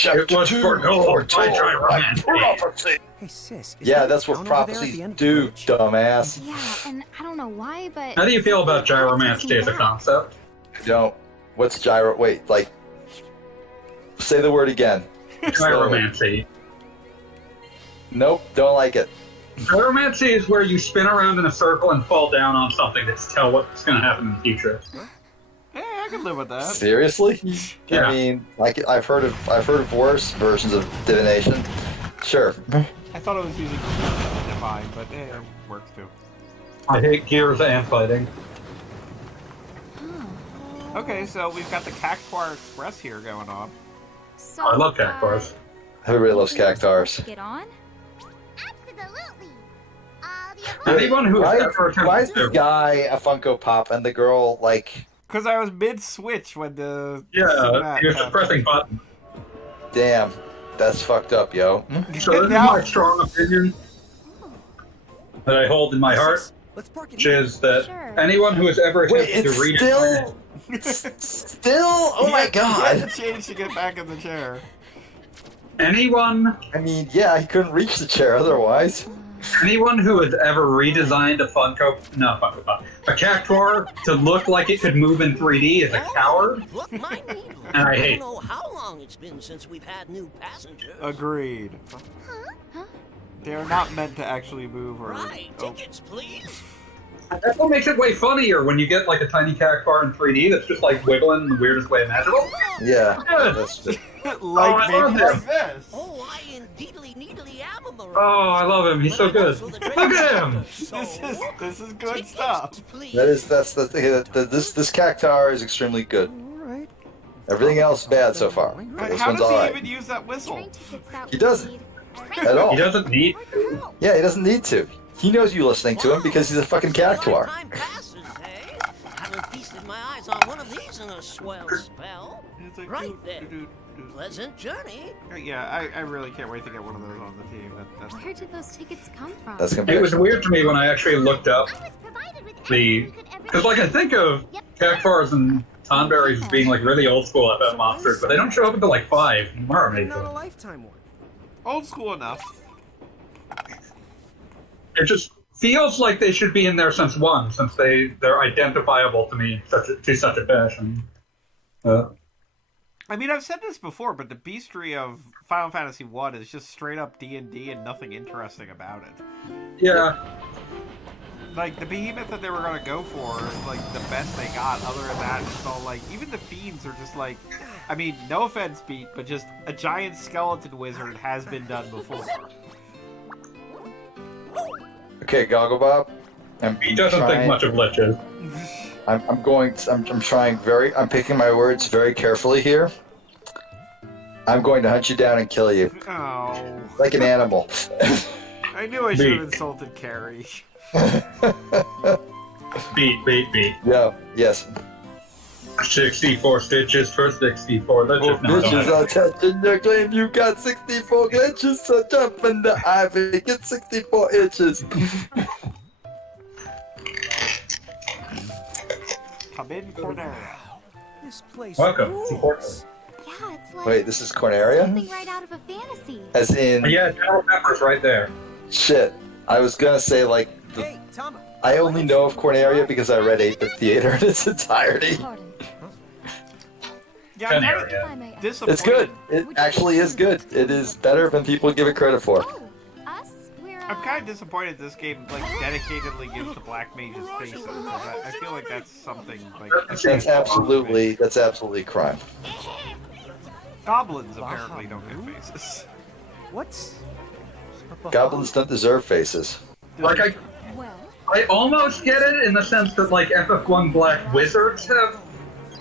Chapter 2, prophecy. Hey sis, Yeah, that's what prophecies do, dumbass. Yeah, and I don't know why, but... How do you feel about gyromancy as a concept? I don't. What's gyro? Wait, like... Say the word again. Gyromancy. Nope, don't like it. Gyromancy is where you spin around in a circle and fall down on something to tell what's going to happen in the future. Hey, I can live with that. Seriously? Yeah. I mean, like I've heard of worse versions of divination. Sure. I thought it was using divine, but it works too. I hate gears and fighting. Okay, so we've got the Cactuar Express here going on. So, I love cactuars. Everybody loves cactars. Get on? Absolutely. All the above. Anyone who has ever Why is attempted the to... guy a Funko Pop and the girl like? Because I was mid-switch when the... Yeah, you're just pressing buttons. Damn, that's fucked up, yo. So this is my strong opinion that I hold in my heart, which is that anyone who has ever Wait, attempted it's to read still, still. Oh my He god. had to change to get back in the chair. anyone I mean, yeah, he couldn't reach the chair otherwise. anyone who has ever redesigned a Cactuar to look like it could move in 3D is a coward. Look, my needle. And I I hate- don't know how long it's been since we've had new passengers. Agreed. They're not meant to actually move or... Right, oh. tickets, please. That's what makes it way funnier when you get like a tiny Cactuar in 3D that's just like wiggling in the weirdest way imaginable. Yeah, Good. that's just. like I love maybe him. like this. Oh, I indeedly needly am a marine. Oh, I love him. He's so good. Look at him. This is good stuff. That's the thing. This cactar is extremely good. Alright. Everything else bad so far. Right, This how one's does he alright. even use that whistle? Train tickets that He we doesn't. need. At all. He doesn't need. Yeah, he doesn't need to. He knows you listening to him because he's a fucking cactuar. Time passes, hey? Haven't feasted my eyes on one of these in a swell spell. It's like, Right doo, then. doo, doo, Pleasant journey. doo. Yeah, I really can't wait to get one of those on the team. That's Where did those tickets come from? That's gonna be. It was weird to me when I actually looked up I was provided with the. everything you could ever Because, like, I think of Cactuars and Tonberries as being, like, really old school FF monsters, but they don't show up until, like, 5. More Not a amazing. lifetime one. old school enough. It just feels like they should be in there since 1, since they're identifiable to me to such a fashion. I mean, I've said this before, but the beastry of Final Fantasy 1 is just straight up D&D and nothing interesting about it. Yeah. Like, the behemoth that they were going to go for is, like, the best they got. Other than that, it's all, like, even the fiends are just, like, I mean, no offense, Pete, but just a giant skeleton wizard has been done before. Okay, Goggle Bob. He doesn't think much of liches. I'm picking my words very carefully here. I'm going to hunt you down and kill you. Oh. Like an animal. I knew I should have insulted Carrie. Beat. Yeah, yes. 64 stitches for 64 liches. No, Bitches don't are touching your claim. You got 64 glitches, so jump in the ivy. Get 64 inches. Come in, Cornelia. This place Welcome. rules. Yeah, it's like Wait, this is Corneria? something right out of a fantasy. As in, Yeah, General Pepper's right there. shit. I was gonna say, like, Hey, Tama. I only know of Corneria because I read 8-Bit Theater in its entirety. Pardon. Yeah, I'm kind Canaria. I may of ask. disappointed. It's good. It actually is good. It is better than people give it credit for. Oh, us? We're, I'm kind of disappointed this game, like, dedicatedly gives the Black Mages faces. I feel like that's something, like... That's absolutely crime. Goblins apparently don't get faces. What's Goblins don't deserve faces. Like, well, I almost get it in the sense that, like, FF1 Black Wizards have,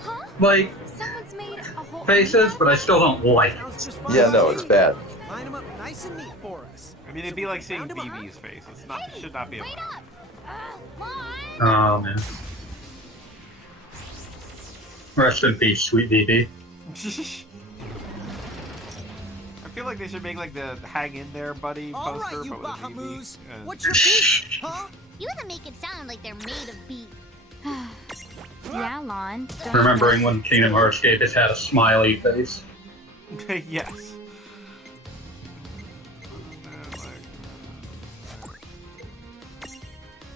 huh? like, Someone's made a whole faces, but I still don't like it. Sounds just fine. Yeah, no, it's bad. Line them up nice and neat for us. I mean, it'd be like seeing BB's face. It's not, it should not be wait allowed. up. Line. Oh, man. Rest in peace, sweet BB. I feel like they should make like the hang in there buddy All poster, right, you but with a Bahamoos. BB. What's your beef, huh? You have to make it sound like they're made of beef. Yeah, Lon. Don't you Remembering when Kingdom Hearts gave his had a smiley face. Yes.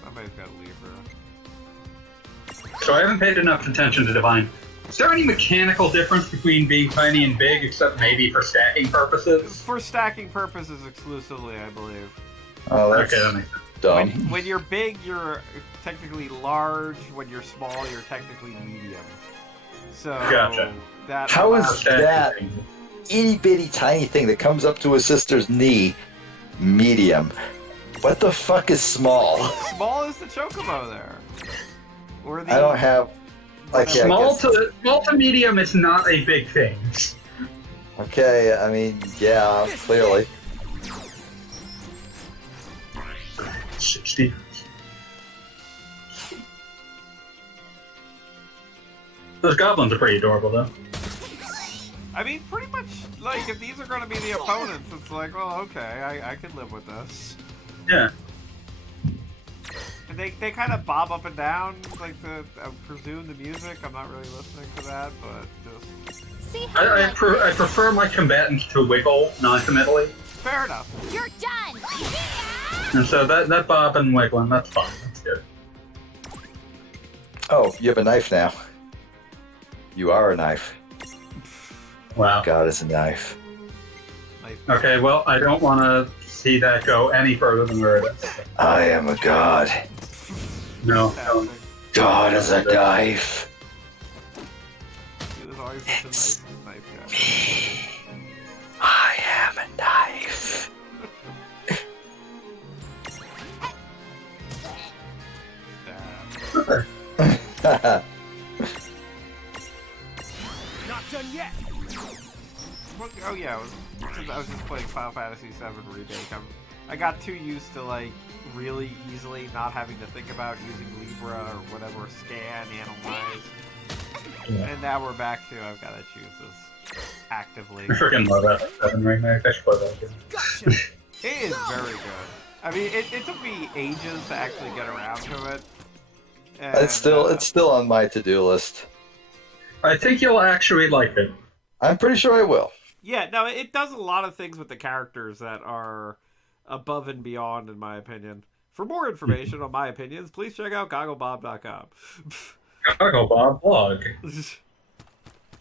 Somebody's got to leave her. So I haven't paid enough attention to Divine. Is there any mechanical difference between being tiny and big, except maybe for stacking purposes? For stacking purposes exclusively, I believe. Oh, that's Okay, that makes sense. dumb. When you're big, you're technically large. When you're small, you're technically medium. So Gotcha. that How is allows- that itty bitty tiny thing that comes up to his sister's knee medium? What the fuck is small? small is the chocobo there? Or the I don't have. Like, yeah, I Small guess- to medium is not a big thing. Okay, I mean, yeah, clearly. 60. Those goblins are pretty adorable, though. I mean, pretty much, like, if these are going to be the opponents, it's like, well, okay, I could live with this. Yeah. And they kind of bob up and down, like, I presume the music. I'm not really listening to that, but just... See how I prefer my combatants to wiggle non-committally. Fair enough. You're done. And so that bob and wiggling, that's fine. That's good. Oh, you have a knife now. You are a knife. Wow. God is a knife. Like, Okay, well, I don't want to see that go any further than where it is. I am a god. No. happening. God is a knife. There's always such a nice knife guy. Me. I am a knife. Stab. Not done yet. Oh yeah, since I was just playing Final Fantasy VII Remake. I got too used to like really easily not having to think about using Libra or whatever, scan, analyze. And now we're back to I've got to choose this actively. I freaking love that 7 remake. I should play that again. Gotcha. It is very good. I mean, it took me ages to actually get around to it. And, It's still on my to-do list. I think you'll actually like it. I'm pretty sure I will. yeah, no, it does a lot of things with the characters that are above and beyond, in my opinion. For more information on my opinions, please check out gogglebob.com. Goggle Bob blog.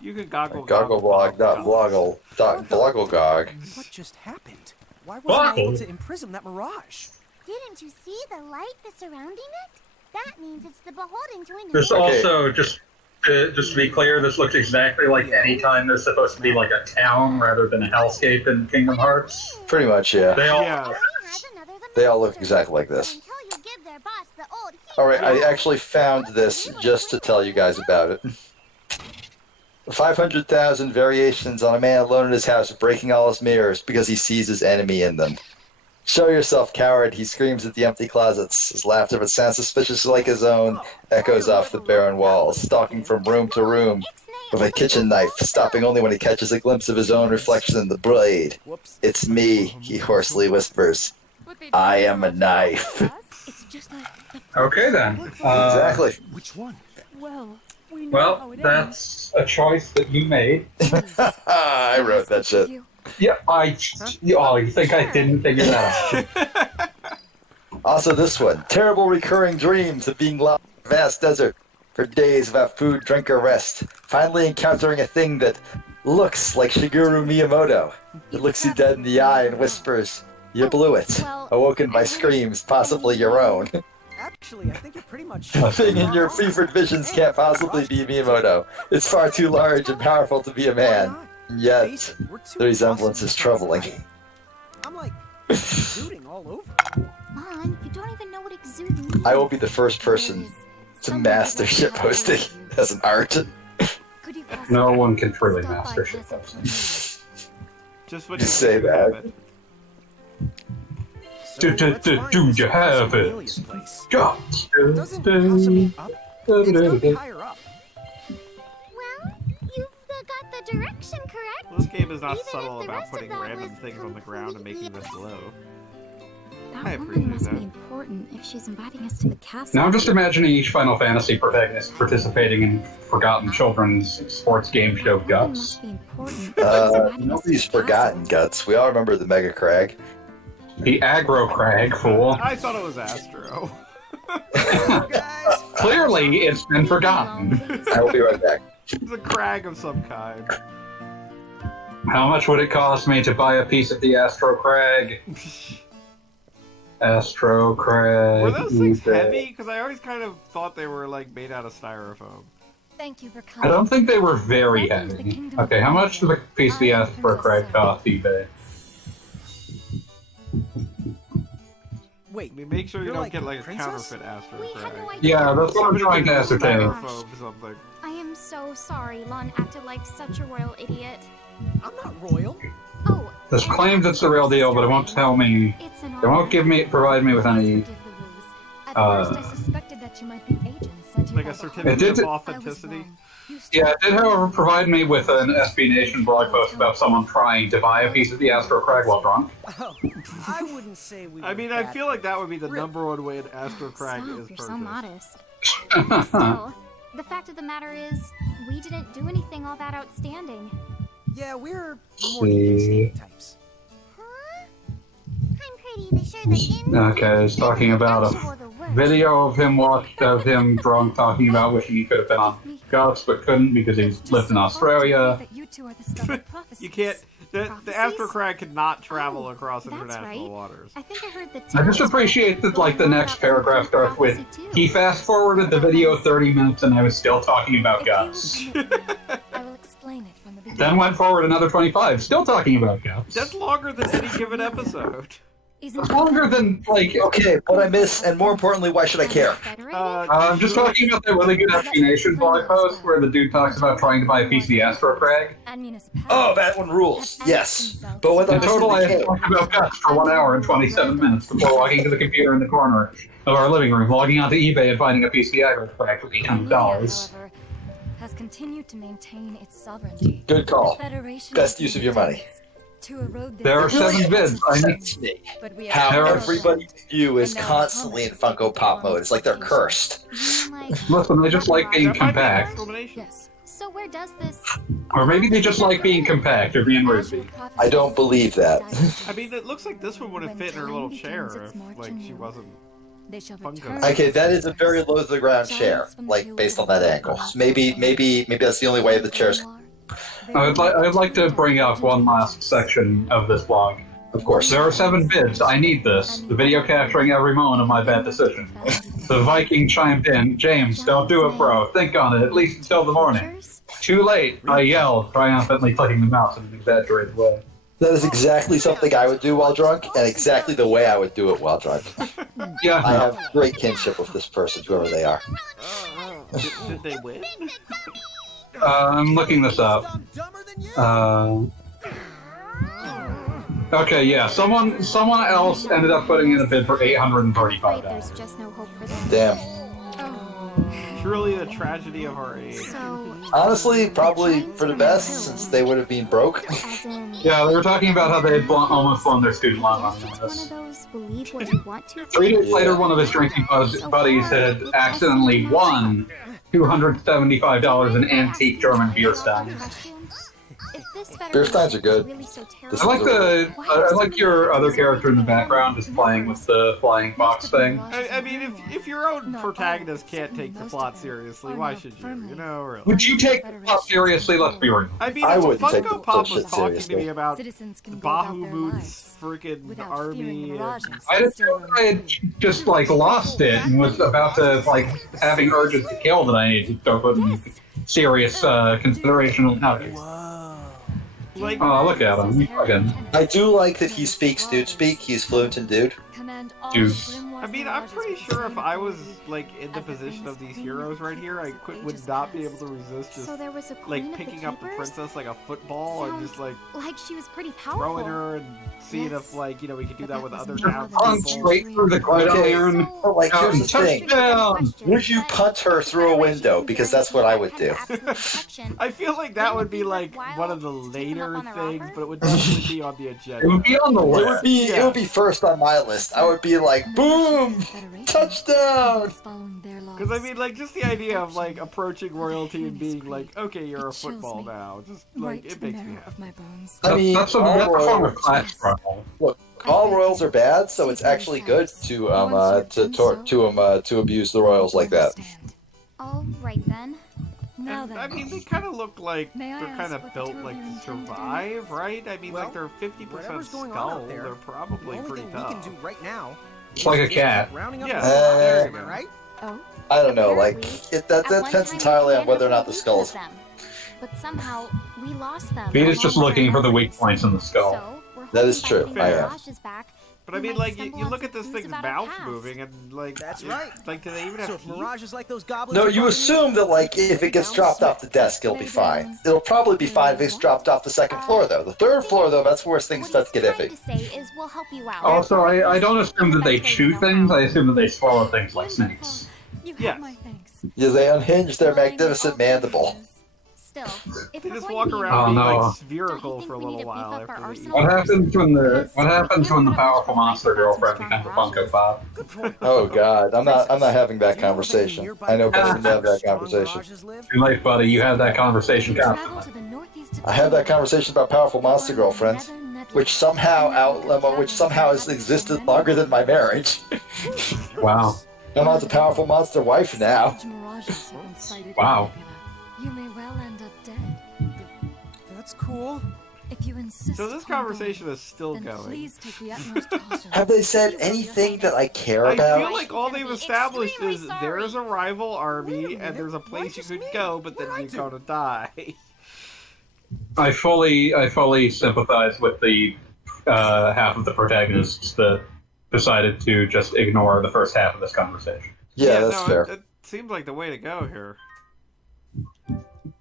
You can goggle Gogglebob.bloggle.blogglegog. What just happened? Why wasn't I able Boggle? to imprison that mirage? Didn't you see the light that's surrounding it? That means it's the beholden to There's inherit. Okay. also, just to be clear, this looks exactly like any time there's supposed to be like a town rather than a hellscape in Kingdom Hearts. Pretty much, yeah. They all Yeah. They all look exactly like this. Until you give their boss the old Alright, I actually found this just to tell you guys about it. 500,000 variations on a man alone in his house breaking all his mirrors because he sees his enemy in them. Show yourself, coward, he screams at the empty closets. His laughter, that sounds suspiciously like his own, echoes off the barren walls, stalking from room to room with a kitchen knife, stopping only when he catches a glimpse of his own reflection in the blade. Whoops. It's me, he hoarsely whispers. I am a knife. It's just like Okay then. Exactly. Which one? well, we know Well, how it that's a choice that you made. I wrote that shit. Yeah, Oh, you think I didn't figure that out? Also this one. Terrible recurring dreams of being lost in a vast desert for days without food, drink, or rest. Finally encountering a thing that looks like Shigeru Miyamoto. It looks you dead in the eye and whispers, "You blew it." Awoken by screams, possibly your own. Actually, I think you're pretty much. Nothing in your fevered visions can't possibly be Miyamoto. It's far too large and powerful to be a man. Yet, the resemblance is troubling. I'm like exuding all over. Mom, you don't even know what exude means. I will be the first person to master shitposting as an art. Could you No one can truly stop by master Castle shitposting. Please? Just what You say do that. of it. So Do let's find you this have it? Amelia's place. Go. Doesn't House of Me up? It's gotta be higher up. Well, you've got the direction correct. This game is not Even if subtle the about rest of putting that random was things on the ground and making them glow. That I woman appreciate must that. be important. important if she's inviting us to the castle. Now I'm just imagining each Final Fantasy protagonist participating in forgotten children's sports game show Woman Guts. must be important if she's inviting us to Nobody's the forgotten castle. Guts. We all remember the Mega Crag. The aggro crag, fool. I thought it was Astro. Clearly, it's been forgotten. I will be right back. It's a crag of some kind. How much would it cost me to buy a piece of the Astro Crag? Astro Crag. Were those things eBay. heavy? Because I always kind of thought they were like made out of styrofoam. Thank you for I coming. don't think they were very heavy. Okay, how much does a piece of the Astro Crag cost eBay? I mean, make sure you don't get like a counterfeit Astro We had no crag. idea. Yeah, that's what I'm trying to ascertain. Styrofoam or something. I am so sorry. Lon acted like such a royal idiot. I'm not royal. Oh. This claims it's the real deal, but it won't tell me. It's an It won't provide me with any. At first, I suspected that you might be agents sent here Like by a the certificate did- of I was authenticity. wrong. You Yeah, it still- did, however, provide me with an SB Nation blog post about someone trying to buy a piece of the Astro Crag while drunk. Oh, I wouldn't say we. I were mean, I that feel like that would be the Really? number one way an Astro crag Stop, is you're purchased. so modest. Still, the fact of the matter is, we didn't do anything all that outstanding. Yeah, we're more the instinct types. Huh? I'm pretty sure that Okay, he's talking about a video of him drunk talking about wishing he could have been on Guts but couldn't because he lived in Australia. You can't. The Astro Prophecies? crag cannot travel Oh, across that's international right. waters. I think I heard the I just appreciate that, like, the next paragraph starts with, he fast forwarded the video 30 minutes and I was still talking about Guts. I will explain it from the beginning. Then went forward another 25, still talking about Guts. That's longer than any given episode. Isn't Longer than, like, Okay, what I miss, and more importantly, why should I care? I'm just talking about that really good SB Nation blog post where the dude talks about trying to buy a piece of the Astro Crag. Oh, that one rules. Yes, but what In I'm total, I missing had the talked about Guts for 1 hour and 27 minutes before walking to the computer in the corner of our living room, logging onto eBay and finding a piece of the Astro Crag for $800. however, has continued to maintain its sovereignty. Good call. The Federation Best use of your money. to erode this There are Really 7 bids. I need upsets me but we how There are- everybody's view is constantly in Funko Pop mode. It's like they're cursed. Listen, they just like being That might be an compact. explanation. Yes. So where does this? Or maybe they just like being compact or being roozy. I don't believe that. I mean, it looks like this one would have fit in her little chair if, like, she wasn't. They shall Funko. return Okay, that is a very low to the ground chair, like based on that angle. Maybe that's the only way the chair's. I would like to bring up one last section of this blog. Of course. There are 7 bids. I need this. The video capturing every moment of my bad decision. The Viking chimed in, James, don't do it, bro. Think on it, at least until the morning. Too late, I yelled, triumphantly clicking the mouse in an exaggerated way. That is exactly something I would do while drunk, and exactly the way I would do it while drunk. Yeah, I have great kinship with this person, whoever they are. Did they win? I'm looking this up. I'm dumber than you. Okay, yeah, someone else ended up putting in a bid for $835. There's just no hope for them. Damn. Truly a tragedy of our age. So, Honestly, probably for the best, since they would have been broke. as in, Yeah, they were talking about how they had almost blown their student loan I on guess it's one this. of those believe what you want to. 3 days later, one of his drinking buddies had accidentally won $275 in antique German beer steins. Beer steins are good. I like your other character in the background just playing with the flying fox thing. I mean, if your own protagonist can't take the plot seriously, why should you? You know, really. Would you take the plot seriously? Let's be real. I mean, I if wouldn't take the Funko Pop was bullshit talking to seriously. me about Citizens can go about their Bahamut's lives freaking without army fearing and mirages. I just feel like I had just like lost it and was about to like having urges to kill that I needed to put in serious consideration of how like, Oh, look at him. He's fucking. I do like that he speaks dude speak. He's fluent in dude. Dude. I mean, I'm pretty sure if I was like in the position of these heroes right here, I would not be able to resist just So there was a queen like of the picking up the keepers? princess like a football and just like Like she was pretty powerful. throwing her and seeing if like we could do that with other Just towns. Run straight through the gridiron. But like, here's the thing. Touchdown! Would you punt her through a window? Because that's what I would do. I feel like that would be like one of the later things, but it would definitely be on the It agenda. would be on the It would list. be first on my list. I would be like, boom! Boom! Touchdown! Because I mean, like, just the idea of like approaching royalty and being like, okay, you're a football now, just like it makes me happy. I mean, that's a form of class struggle. look, all royals are bad, so it's actually good to abuse the royals like that. All right then. Now And, then. I mean, they kind of look like May I they're kind ask of what the built two of like you to intend to do survive, next? right? I mean, Well, like they're 50% whatever's going on skull. out there, They're probably The only pretty thing we can tough. do right now It's like a is cat. keep rounding up Yeah. the skulls, There you am I go. right? Oh, I don't know, like, Apparently, that at one depends time, entirely we on had whether or not a the legion skulls. of them, but somehow we lost them. Pete is just along with looking our for the weak members. points in the skull. So, we're That is hoping by true, getting I am. Mirage's back, But I we mean, might like, stumble you on look some at this clues thing's about our mouth past. moving, and like, That's right. Like, do they even have So if teeth? Mirage is like those goblins. No, are you bugging assume that, like, if it gets dropped off the desk, it'll be fine. It'll probably be fine if it's dropped off the second floor, though. The third floor, though, that's where things What start to get he's iffy. trying to say is we'll help you out. Also, Or at I don't least assume in that the they best way chew we know things, how. I assume that they swallow things like snakes. you Yes. have my thanks. Yeah, they unhinge their Mine magnificent all mandible. pleasures. Still, if They we're just going walk to be around being no. like don't you spherical think for a we need little to beef while up our after they arsenal? What happens when Because what happens we when the can't put up powerful much of a monster fight without girlfriend some becomes a strong Funko Pop? Good point. Oh God, I'm not having that Do you know of any conversation. nearby I know better places than to have where that strong conversation. mirages live? Too late, buddy. You had that conversation Travel constantly. to the northeast of I have that Canada. conversation about powerful monster girlfriends, which somehow has existed longer than my marriage. Wow. I'm not the powerful monster wife now. Savage mirages have been sighted in Wow. Nebula. You may well end up dead. That's cool. If you insist So this upon conversation going, is still then going. please take the utmost caution. Have they said anything that I care I about? feel like all they've established Extremely is sorry. there's a rival Wait army a and minute, there's a why place you just could me? go, but then What'd I you're do? gonna die. I fully sympathize with the half of the protagonists that decided to just ignore the first half of this conversation. Yeah, that's no, fair. It seems like the way to go here.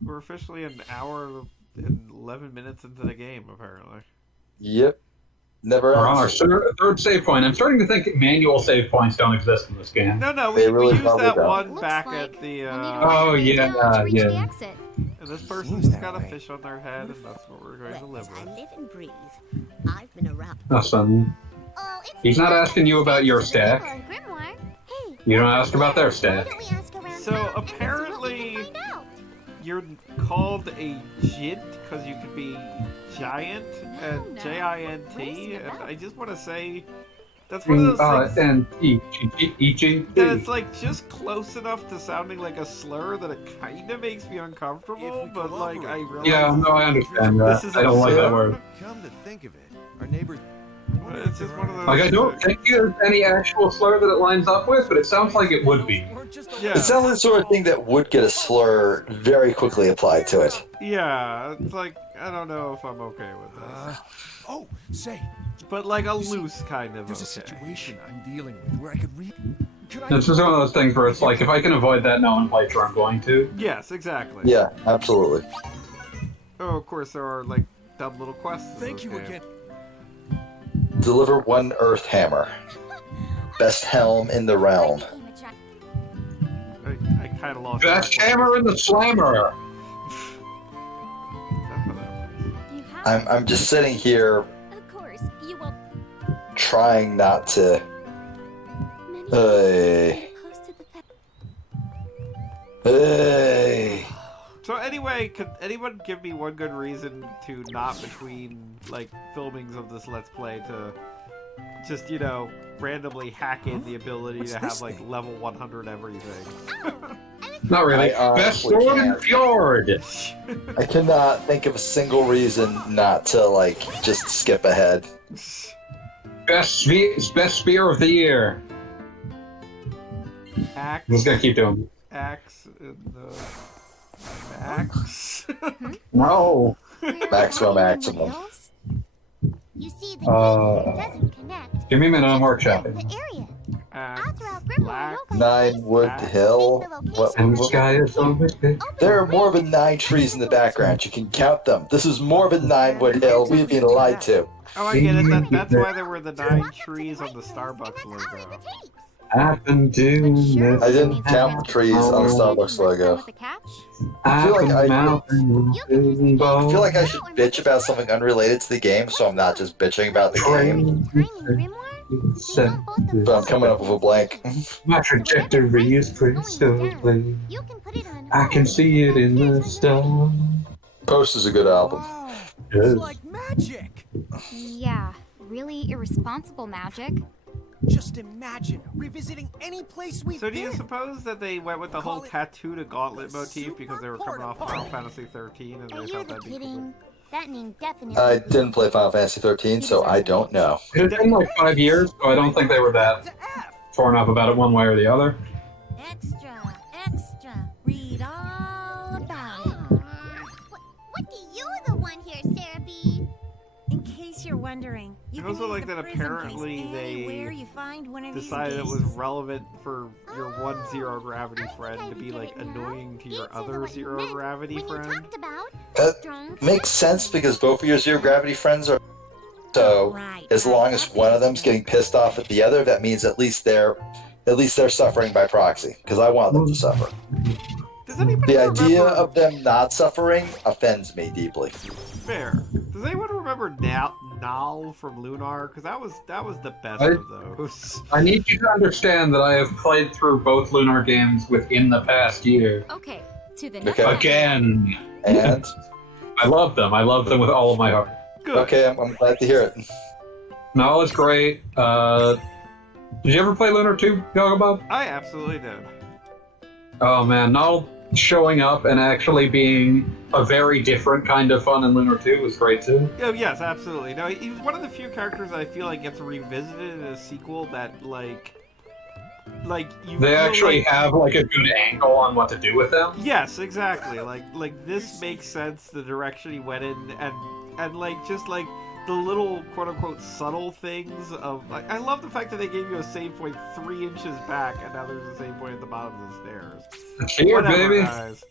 We're officially an hour and 11 minutes into the game, apparently. Yep. Never We're on our ends. third save point. I'm starting to think manual save points don't exist in this game. No, They we really used probably that don't. one Looks back like at the. we'll need to Oh, find a way yeah, down to reach yeah. the exit. And this person's Seems that got a way. fish on their head, and that's what we're going to Well, live as I with. live and breathe, I've been around. Listen, Oh, it's he's not asking you about your Grimoire. stack. Grimoire. Hey, You don't ask about their why stack. don't we ask around So, town and see what we apparently- can find out? You're called a Jint because you could be giant, and No. Jint, Raising it and up. I just want to say that's one of those things And that it's like just close enough to sounding like a slur that it kind of makes me uncomfortable, If we but like I collaborate. realize Yeah, no, I understand that. this is I don't like that absurd. word. Come to think of it, our neighbors. But it's just one of those. Like, I don't think there's any actual slur that it lines up with, but it sounds like it would be. Yeah. It sounds like the sort of thing that would get a slur very quickly applied to it. Yeah, it's like I don't know if I'm okay with this, Oh, say, but like a loose kind of there's a okay. situation I'm dealing with where I could read. Could I? This is one of those things where it's like, if I can avoid that nomenclature, I'm going to. Yes, exactly. Yeah, absolutely. Oh, of course there are like dumb little quests. in Thank this you game. again. Deliver one Earth Hammer. Best helm in the realm. I kind of lost. Best track. hammer in the slammer! You have I'm just sitting here Of course, you will. trying not to. Many Hey. posted the fact Hey. So anyway, could anyone give me one good reason to not between like filmings of this Let's Play to just randomly hack in the ability What's to have this like thing? level 100 everything? Not really. I Best honestly sword in can't. Fjord! I cannot think of a single reason not to just skip ahead. Best spear of the year. Axe, I'm just gonna keep doing it. axe, and axe. No. Maximum, maximum. You see, the Uh, gate doesn't connect. Give me a minute, I'm Just workshopping. the area. I'll Axe, throw out Grimoire black. and you'll find Nine Wood Axe. Hill. What, And the sky is so big. There are more than 9 trees in the background. You can count them. This is more than 9 Wood Hill. We've been lied to. Oh, I get it. That's why there were the 9 trees on the Starbucks logo. I've been doing this. I didn't count the trees on the Starbucks logo. I feel like I feel like I should bitch about something unrelated to the game, so I'm not just bitching about the game. But I'm coming up with a blank. My trajectory is crystalline. You can put it on. I can see it in the stars. Post is a good album. Wow, Yes. it's like magic. Yeah, really irresponsible magic. Just imagine revisiting any place we've So do been. you suppose that they went with the whole Call it tattoo to gauntlet the motif because they were coming off super Final Fantasy 13 and Are they you thought the that'd be cool? kidding? That name definitely. I didn't play Final Fantasy 13, so I don't know. It's been like 5 years, so I don't think they were that To F. torn up about it one way or the other. Extra, extra. Read all about it. What do you the one here, Sarah B? In case you're wondering, you I can also use like the that prism apparently case they anywhere you find one of Decided it these was gates. relevant for your one zero gravity friend to be like annoying to your other zero gravity When you friend. talked about That drunk. makes sense because both of your zero gravity friends are. So as long as one of them's getting pissed off at the other, that means at least they're suffering by proxy. Because I want them to suffer. Does anybody The idea remember of them not suffering offends me deeply. fair? Does anyone remember Nal from Lunar? Because that was the best I- of those. I need you to understand that I have played through both Lunar games within the past year. Okay, to the Okay. next one. Again. And I love them. I love them with all of my heart. Good. okay, I'm glad to hear it. No, it's great. Did you ever play Lunar 2, Goggle Bob? I absolutely did. Oh man, Null showing up and actually being a very different kind of fun in Lunar 2 was great too. Oh, yes, absolutely. No, he's one of the few characters I feel like gets revisited in a sequel that like you. They feel actually like- have like a good angle on what to do with them. Yes, exactly. Like this makes sense. The direction he went in, and like just like the little quote unquote subtle things of like. I love the fact that they gave you a save point 3 inches back, and now there's a save point at the bottom of the stairs. Here, Whatever, baby. guys.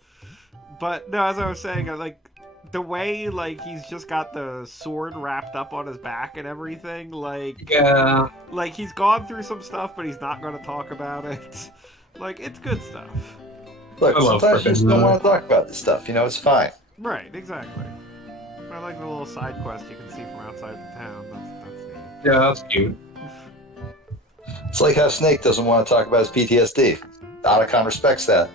But no, as I was saying, like the way like he's just got the sword wrapped up on his back and everything, Yeah. like he's gone through some stuff, but he's not going to talk about it. Like it's good stuff. Look, I love sometimes you just don't frickin' want to talk about this stuff. You know, it's fine. Right, exactly. I like the little side quest you can see from outside the town. That's neat. Yeah, that's cute. It's like how Snake doesn't want to talk about his PTSD. Otacon respects that.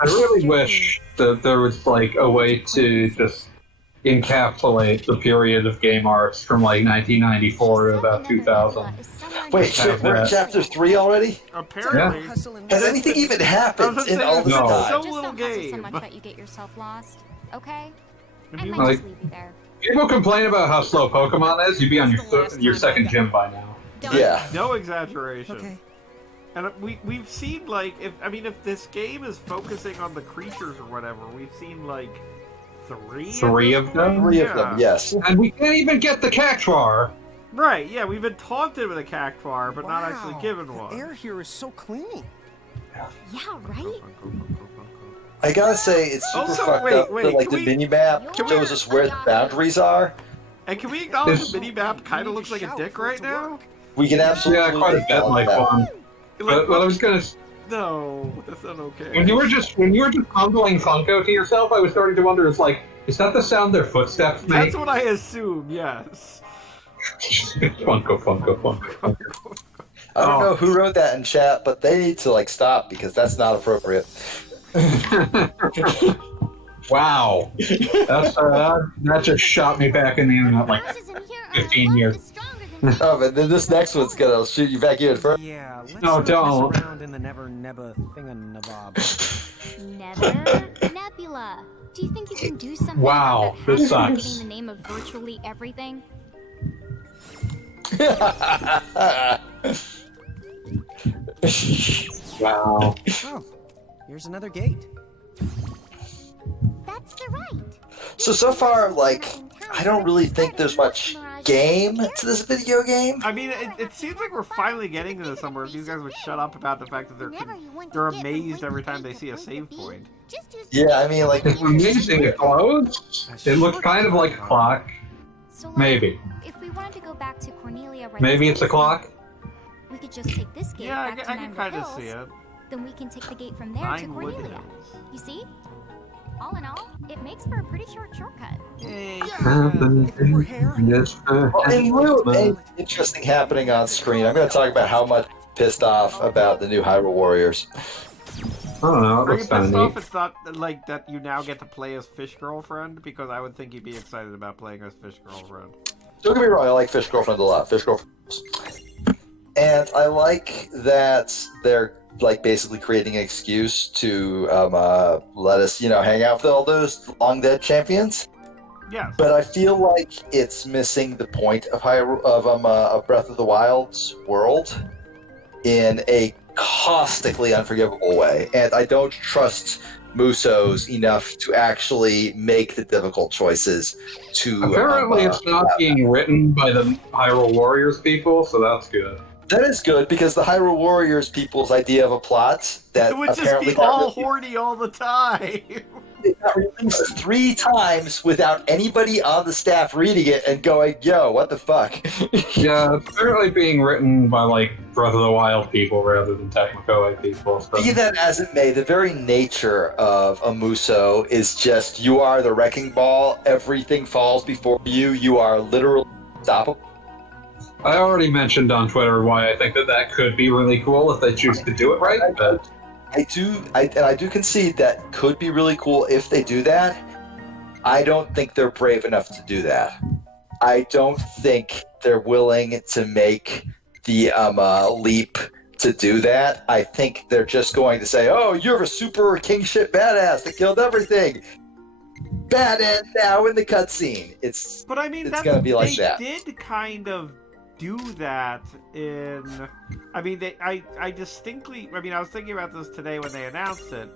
I really wish that there was like a way to just encapsulate the period of game arts from like 1994 to about 2000. Wait, shit, we're in chapter 3 already? Apparently, Hustle and Has anything even happened in all this No. time? So Just little don't hustle so game. much that you get yourself lost, okay? If I you might like- just leave you there. People complain about how slow Pokemon is. You'd be on your second gym by now. Yeah. no exaggeration. Okay. And we've seen like if this game is focusing on the creatures or whatever, we've seen like three. at Three this of them? point? 3 of Yeah. them, yes. And we can't even get the Cactuar. Right. Yeah, we've been taunted with a cactuar, but not actually given The one. air here is so clean. Yeah, right? I gotta say, it's super Also, fucked wait, up wait, that like can the we- mini-map Can we- shows us where the boundaries are. And can we acknowledge This- the mini-map kind of looks like a Shout dick for it right to now? work. We can absolutely Yeah, quite a bit like acknowledge that. one. Like, But I was gonna. no, that's not okay. When you were just mumbling Funko to yourself, I was starting to wonder. It's like, is that the sound their footsteps make? That's what I assume. Yes. Funko, Funko, Funko. I don't Oh. know who wrote that in chat, but they need to like stop because that's not appropriate. Wow, that just shot me back in the internet like Houses in here are 15 a years. lot stronger than Oh, but then this next one's gonna shoot you back even further. Yeah, let's No, not don't. mess around in the never thinganabob. Never Nebula. Do you think you can do something Wow, about that this hack sucks. in the name of virtually everything? wow. Oh, here's another gate. That's the right. So far, like, I don't really think there's much game to this video game. I mean, it seems like we're finally getting to somewhere. If these guys would shut up about the fact that they're amazed every time they see a save point. Yeah, I mean, like, It's amazing. It glows. It looks kind of like a clock. So, like, Maybe. If we wanted to go back to Cornelia right Maybe this it's a instant, clock. We could just take this gate Yeah, back to I can Ninewood kind of Hills. see it. Then we can take the gate from there to Ninewood Cornelia. Hills. You see? All in all, it makes for a pretty short shortcut. Yay. If it were hair, Well, in lieu of anything interesting happening on screen, I'm going to talk about how much I'm pissed off about the new Hyrule Warriors. I don't know. It Are you looks kind pissed of off neat. it's not like that you now get to play as Fish Girlfriend? Because I would think you'd be excited about playing as Fish Girlfriend. Don't get me wrong, I like Fish Girlfriend a lot. Fish Girlfriend. And I like that they're like basically creating an excuse to let us, hang out with all those long dead champions. Yes. But I feel like it's missing the point of Breath of the Wild's world in a caustically unforgivable way, and I don't trust Musos enough to actually make the difficult choices. Apparently, it's not being written by the Hyrule Warriors people, so that's good. That is good, because the Hyrule Warriors people's idea of a plot that It would just apparently be all horny all the time. it got released 3 times without anybody on the staff reading it and going, "Yo, what the fuck?" Yeah, it's apparently being written by like Breath of the Wild people rather than Tecmo people. So. Be that as it may, the very nature of a Muso is just you are the wrecking ball. Everything falls before you. You are literally unstoppable. I already mentioned on Twitter why I think that could be really cool if they choose to do it right. But I do concede that could be really cool if they do that. I don't think they're brave enough to do that. I don't think they're willing to make the leap to do that. I think they're just going to say, "Oh, you're a super king shit badass that killed everything. Bad end now in the cutscene." But I mean, it's that's gonna be like they that. did kind of do that in. I mean, I distinctly. I mean, I was thinking about this today when they announced it.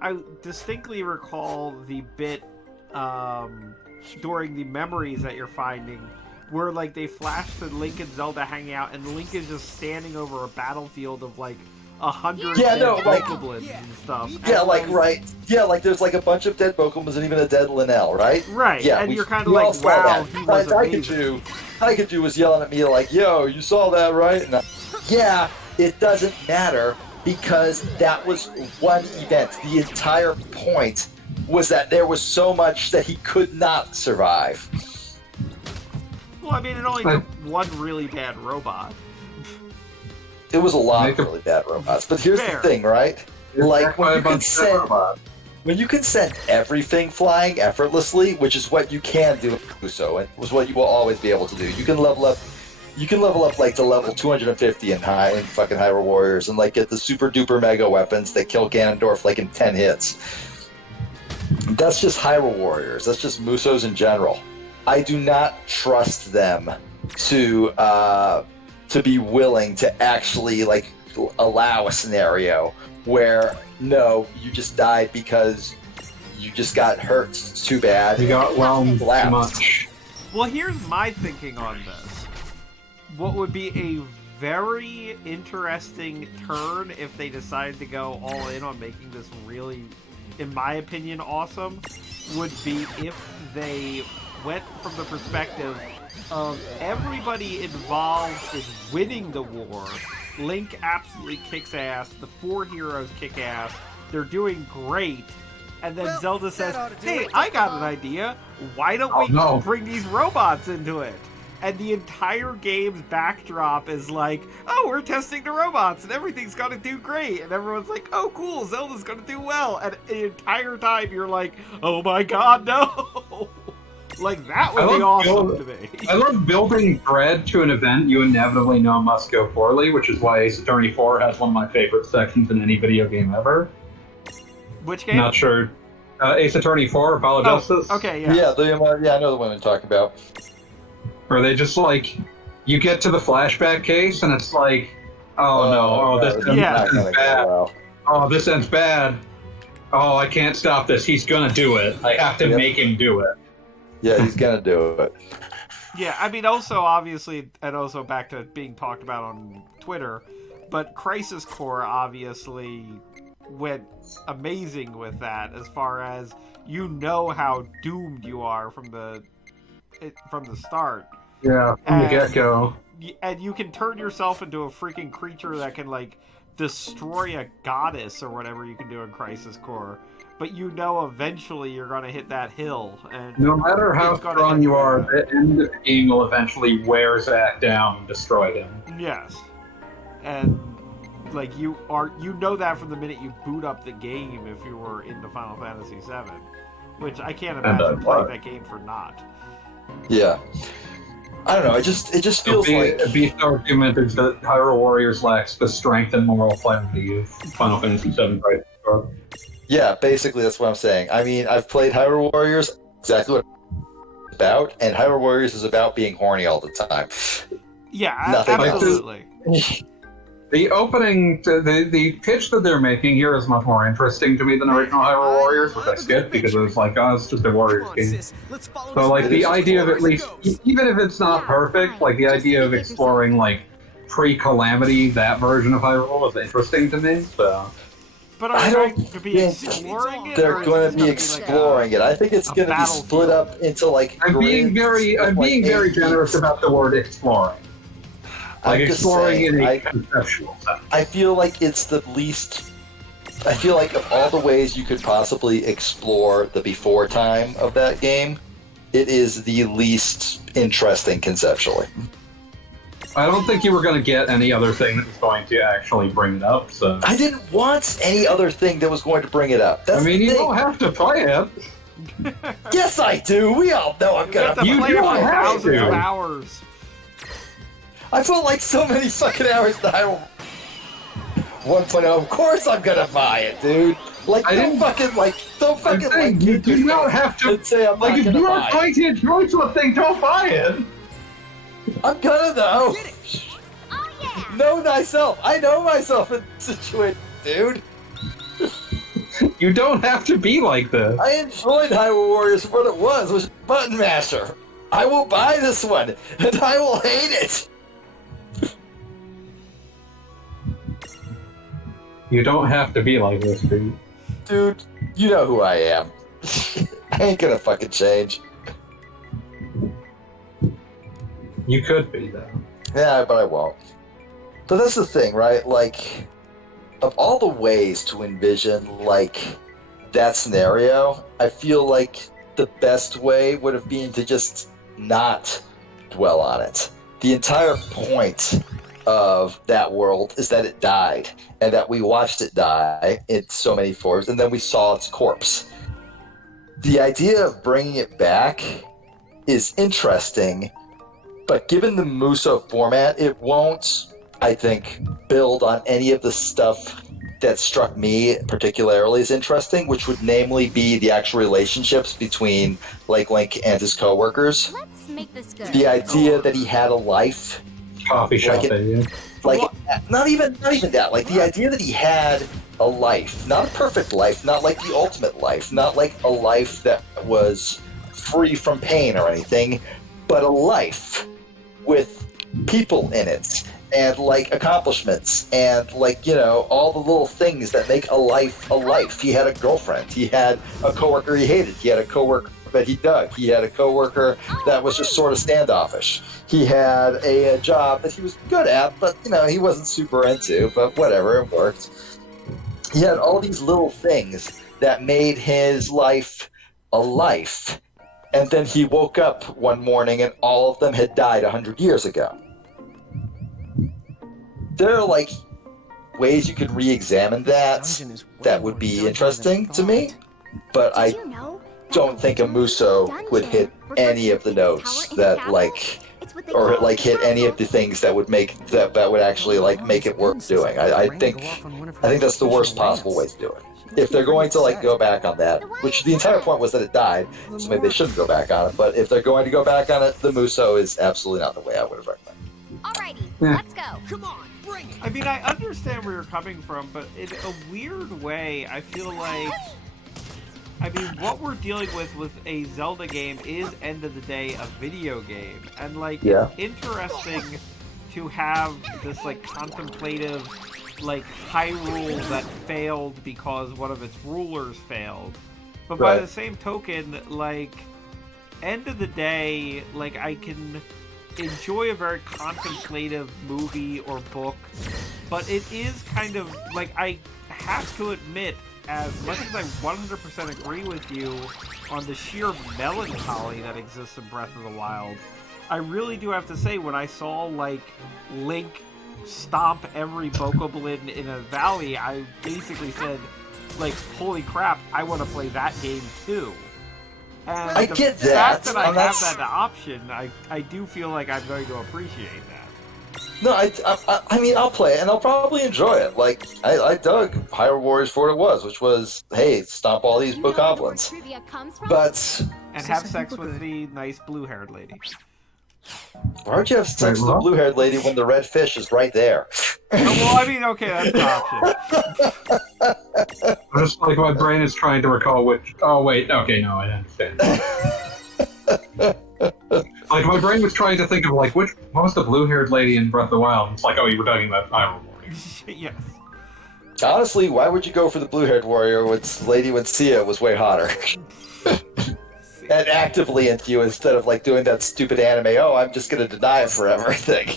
I distinctly recall the bit during the memories that you're finding, where like they flash to Link and Zelda hanging out, and Link is just standing over a battlefield of like 100 Yeah, dead no, like- Bokoblins and stuff. Yeah, And, like right. Yeah, like there's like a bunch of dead Bokoblins and even a dead Linnell, right? Right, Yeah, and we- you're kind of we all like, saw wow, that. he was amazing. Taikachu was yelling at me like, "Yo, you saw that, right?" And yeah, it doesn't matter because that was one event. The entire point was that there was so much that he could not survive. Well, I mean, it only took one really bad robot. It was a lot Make of a- really bad robots. But here's Fair. the thing, right? Like when you can send Robot. when you can send everything flying effortlessly, which is what you can do in Uso, and was what you will always be able to do. You can level up like to level 250 in fucking Hyrule Warriors and like get the super duper mega weapons that kill Ganondorf like in 10 hits. That's just Hyrule Warriors. That's just Musos in general. I do not trust them to be willing to actually like allow a scenario where no, you just died because you just got hurt too bad. You got whelmed too Collapsed. much. Well, here's my thinking on this. What would be a very interesting turn if they decided to go all in on making this really, in my opinion, awesome, would be if they went from the perspective of everybody involved in winning the war. Link absolutely kicks ass, the 4 heroes kick ass, they're doing great, and then Well, Zelda that says, ought to do "Hey, it, I got Goggle an Bob." idea. Why don't Oh, we no. bring these robots into it?" And the entire game's backdrop is like, "Oh, we're testing the robots, and everything's gonna do great." And everyone's like, "Oh, cool, Zelda's gonna do well." And the entire time you're like, "Oh my god, no!" Like, that would I be love awesome to me. I love building bread to an event you inevitably know must go poorly, which is why Ace Attorney 4 has one of my favorite sections in any video game ever. Which game? Not sure. Ace Attorney 4, Apollo Justice. Okay, Yeah, yeah. I know the one I'm talking about. Where they just like, you get to the flashback case and it's like, oh no, this ends Yeah. bad. Well. Oh, this ends bad. Oh, I can't stop this. He's gonna do it. I have to Yep. make him do it. Yeah, he's gonna do it. Yeah, I mean, also, obviously, and also back to being talked about on Twitter, but Crisis Core obviously went amazing with that, as far as you know how doomed you are from the start. Yeah, from the And- get-go. and you can turn yourself into a freaking creature that can like destroy a goddess or whatever you can do in Crisis Core. But you know eventually you're going to hit that hill. And no matter how it's gonna strong end you are, there. the end of the game will eventually wear Zack down and destroy him. Yes. And like you know that from the minute you boot up the game if you were into Final Fantasy VII. Which I can't imagine playing that game for not. Yeah. I don't know. It just feels like A beast argument is that Hyrule Warriors lacks the strength and moral clarity of Final Fantasy VII Crisis Core. yeah, basically that's what I'm saying. I mean, I've played Hyrule Warriors, exactly what it's about, and Hyrule Warriors is about being horny all the time. Yeah, Nothing else. absolutely. The opening, the pitch that they're making here is much more interesting to me than original Hyrule Warriors, which I skipped because it was like, oh, it's just a Warriors game. So, like, the idea of at least, even if it's not perfect, like, the idea of exploring, like, pre-Calamity, that version of Hyrule was interesting to me, so... But I are don't they going to be think exploring it? they're or is going this to be gonna exploring it. I think it's a going to be battlefield? split up into like. I'm being very generous about the word exploring. Like, I'm just exploring saying, in a conceptual sense. I feel like it's the least. I feel like of all the ways you could possibly explore the before time of that game, it is the least interesting conceptually. I don't think you were going to get any other thing that was going to actually bring it up, so... I didn't want any other thing that was going to bring it up. That's I mean, the you thing. don't have to play it. Yes, I do. We all know I'm You have gonna. to You play do for have thousands to. of hours. I put like so many fucking hours that I will. 1.0. Of course, I'm gonna buy it, dude. Like, I don't didn't- fucking like, don't I'm fucking saying, like. you do not have to... And say I'm Like, not if gonna you are buy going to enjoy something, don't buy it! it. I'm gonna though. Oh yeah. Know thyself. I know myself in this situation, dude. You don't have to be like this. I enjoyed Hyrule Warriors for what it was Button Masher. I will buy this one, and I will hate it. You don't have to be like this, dude. Dude, you know who I am. I ain't gonna fucking change. You could be, though. Yeah, but I won't. But that's the thing, right? Like, of all the ways to envision, like, that scenario, I feel like the best way would have been to just not dwell on it. The entire point of that world is that it died, and that we watched it die in so many forms, and then we saw its corpse. The idea of bringing it back is interesting, but given the Muso format, it won't, I think, build on any of the stuff that struck me particularly as interesting, which would namely be the actual relationships between Link and his coworkers. Let's make this good. The idea that he had a life, Coffee shop Like it- idea. like not even that, like the idea that he had a life, not a perfect life, not like the ultimate life, not like a life that was free from pain or anything, but a life with people in it and like accomplishments and like, you know, all the little things that make a life a life. He had a girlfriend, he had a coworker he hated, he had a coworker that he dug, he had a coworker that was just sort of standoffish, he had a job that he was good at, but you know, he wasn't super into, but whatever, it worked. He had all these little things that made his life a life. And then he woke up one morning and all of them had died 100 years ago. There are like ways you could re-examine that would be interesting to me, but I Did you know that don't think a Muso would hit any of the notes that like, or like hit any of the things that would make that would actually like make it worth doing. I think that's the worst possible way to do it. If they're going to like go back on that, which the entire point was that it died, so maybe they shouldn't go back on it. But if they're going to go back on it, the Muso is absolutely not the way I would have recommended. Alrighty, Yeah. let's go. Come on, bring it. I mean, I understand where you're coming from, but in a weird way, I feel like... I mean, what we're dealing with a Zelda game is, end of the day, a video game. And, like, Yeah. it's interesting to have this, like, contemplative, like, Hyrule that failed because one of its rulers failed. But by Right. the same token, like, end of the day, like, I can enjoy a very contemplative movie or book, but it is kind of like, I have to admit, as much as I 100% agree with you on the sheer melancholy that exists in Breath of the Wild, I really do have to say, when I saw, like, Link stomp every bokoblin in a valley, I basically said, like, holy crap, I want to play that game too. And I get the fact that. that I and have that's- that option, I do feel like I'm going to appreciate that. No, I mean, I'll play it, and I'll probably enjoy it. Like, I dug Hyrule Warriors for what it was, which was, hey, stomp all these You know where the word bokoblins. trivia comes from? But And have sex with the nice blue-haired lady. why would you have sex with the what? blue-haired lady when the red fish is right there? Oh, well, I mean, okay, that's an option. Just like my brain is trying to recall which. Oh wait, okay, no, I understand. Like my brain was trying to think of like what was the blue-haired lady in Breath of the Wild? It's like, oh, you were talking about Hyrule Warriors. Yes. Honestly, why would you go for the blue-haired warrior when Lady Wincia was way hotter? And actively into you instead of like doing that stupid anime, oh, I'm just gonna deny it forever thing.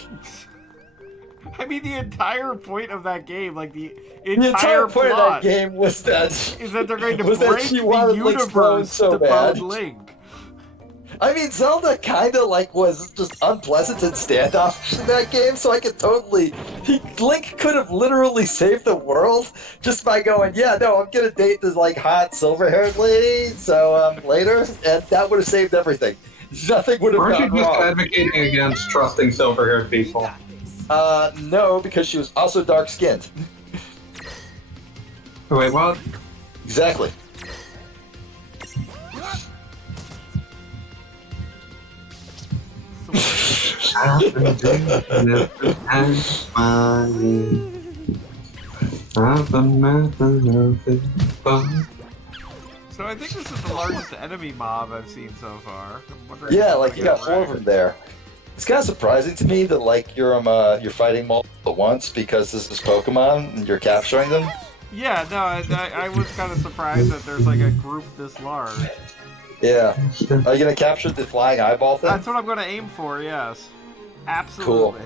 I mean, the entire point of that game, like the The entire point of that plot, game was that is that they're going to was that break she the wanted Link's bone universe so to bad. bone Link. I mean, Zelda kinda like was just unpleasant and standoffish in that game, so I could totally Link could have literally saved the world just by going, yeah, no, I'm gonna date this like hot silver-haired lady, so later, and that would have saved everything. Nothing would have Weren't you gone just wrong. advocating against trusting silver-haired people? No, because she was also dark-skinned. Wait, what? Exactly. I've been drinking every time smiling. I've been nothing fun. So I think this is the largest enemy mob I've seen so far. I'm wondering Yeah, if like I you get got 4 of wrecked. them there. It's kind of surprising to me that like you're fighting multiple at once because this is Pokemon and you're capturing them. Yeah, no, I was kind of surprised that there's like a group this large. Yeah. Are you gonna capture the flying eyeball thing? That's what I'm going to aim for, yes. Absolutely.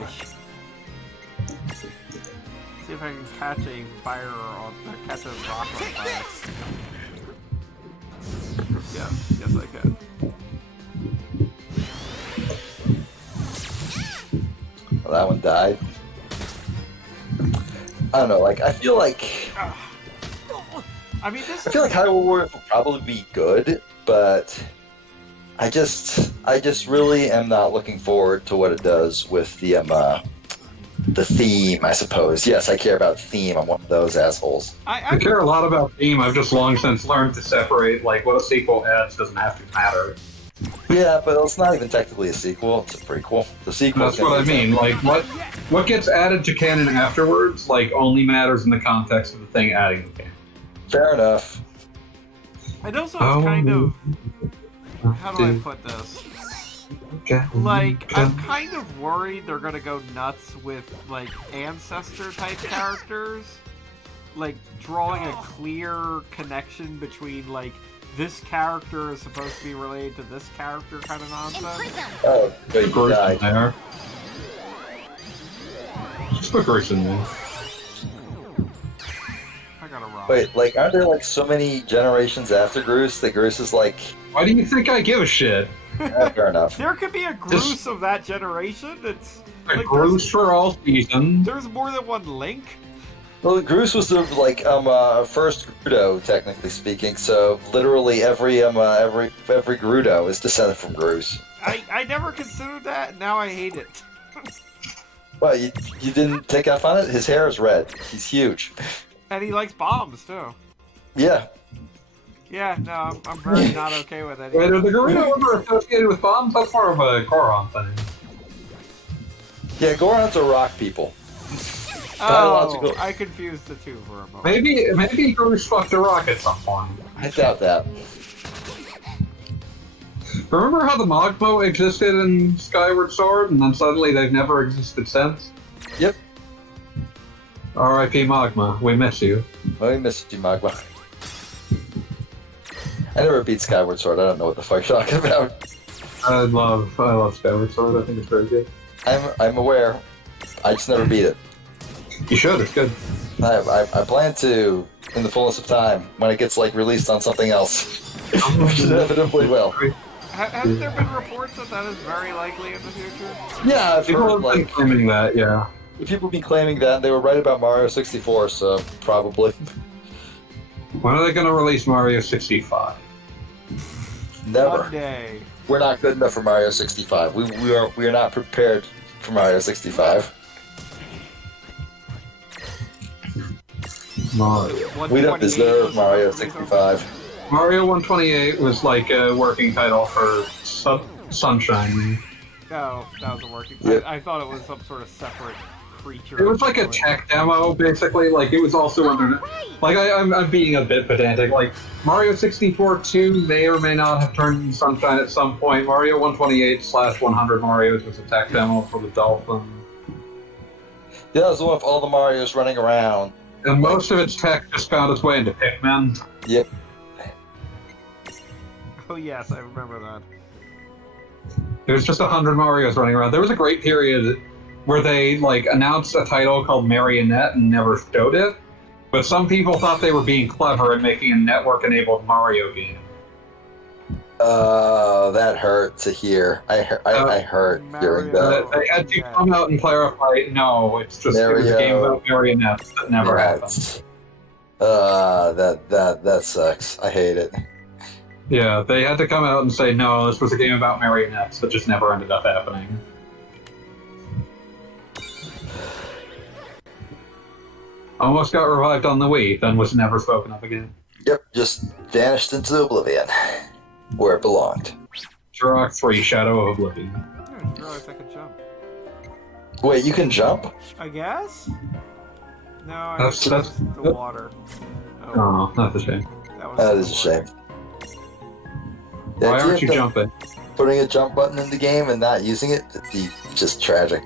See if I can catch a fire or catch a rock on fire. Yes, I can. Well, that one died. I don't know. Like I feel like I mean, this I feel like Hyrule Warriors will probably be good, but I just really am not looking forward to what it does with the theme, I suppose. Yes, I care about theme. I'm one of those assholes. I care a lot about theme. I've just long since learned to separate, like, what a sequel adds doesn't have to matter. Yeah, but it's not even technically a sequel. It's a prequel. The sequel. That's what I mean. Like, what gets added to canon afterwards, like, only matters in the context of the thing adding the canon. Fair enough. it also is kind of... How do I put this? Like, I'm kind of worried they're gonna go nuts with, like, ancestor-type characters. Like, drawing a clear connection between, like, this character is supposed to be related to this character kind of nonsense. Prism. Oh, but you Gruesome died. there. Just put gruesome there. I got a rock. Wait, like, aren't there like so many generations after Groose that Groose is like, Why do you think I give a shit? fair enough. There could be a Groose of that generation. It's A like Bruce for all seasons. there's more than one Link. Well, Groose was the like first Gerudo, technically speaking. So literally every Gerudo is descended from Groose. I never considered that. Now I hate it. Well, you didn't take off on it. His hair is red. He's huge. And he likes bombs too. Yeah. Yeah, no, I'm very not okay with it. Wait, are the Gerudo ever associated with bombs? That's more of a Goron thing. Yeah, Gorons are rock people. Oh, biological- I confused the two for a moment. Maybe Groose fucked a rock at some point. I doubt that. Remember how the Mogmo existed in Skyward Sword, and then suddenly they've never existed since? Yep. R.I.P. Mogma, we miss you. Oh, we missed you, Magma. I never beat Skyward Sword. I don't know what the fuck you're talking about. I love Skyward Sword. I think it's very good. I'm aware. I just never beat it. You should. It's good. I plan to in the fullness of time when it gets like released on something else, which inevitably will. Has there been reports that is very likely in the future? Yeah, I've People heard have been like claiming that. Yeah. people have been claiming that, and they were right about Mario 64, so probably. When are they going to release Mario 65? Never. One day. We're not good enough for Mario 65. We are not prepared for Mario 65. Mario. We don't deserve Mario 65. Mario 128 was like a working title for Sunshine. No, that wasn't working. Yep. I thought it was some sort of separate creature. It was like a tech demo, basically. Like, it was also under... Like, I'm being a bit pedantic. Like, Mario 64 2 may or may not have turned into Sunshine at some point. Mario 128/100 Marios was a tech demo for the Dolphin. Yeah, that was the one with all the Marios running around. And most of its tech just found its way into Pikmin. Yep. Oh yes, I remember that. It was just 100 Marios running around. There was a great period where they, like, announced a title called Marionette and never showed it. But some people thought they were being clever and making a network-enabled Mario game. That hurt to hear. I hurt hearing that. They had to come out and clarify, no, it's just it was a game about marionettes that never happened. That sucks. I hate it. Yeah, they had to come out and say, no, this was a game about marionettes that just never ended up happening. Almost got revived on the Wii, then was never spoken of again. Yep, just vanished into oblivion, where it belonged. Turok 3, Shadow of Oblivion. I didn't realize I could jump. Wait, you can jump? I guess? No, I That's- guess that's- it's the water. Oh, that's a shame. That is a shame. Why Yeah, aren't you jumping? Putting a jump button in the game and not using it, it'd be just tragic.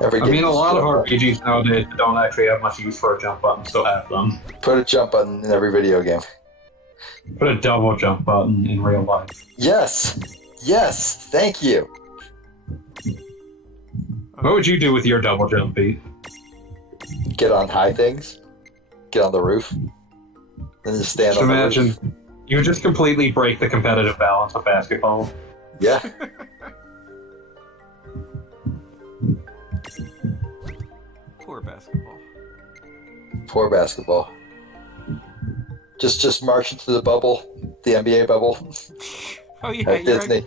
Every I game mean, a is lot of jump RPGs nowadays don't actually have much use for a jump button, still have them. button. Put a jump button in every video game. Put a double jump button in real life. Yes! Yes! Thank you! What would you do with your double jump, Pete? Get on high things. Get on the roof. Then just stand Just on the imagine, roof. you would just completely break the competitive balance of basketball. Yeah. Poor basketball. Poor basketball. Just march into the bubble. The NBA bubble. Oh yeah, At you're Disney.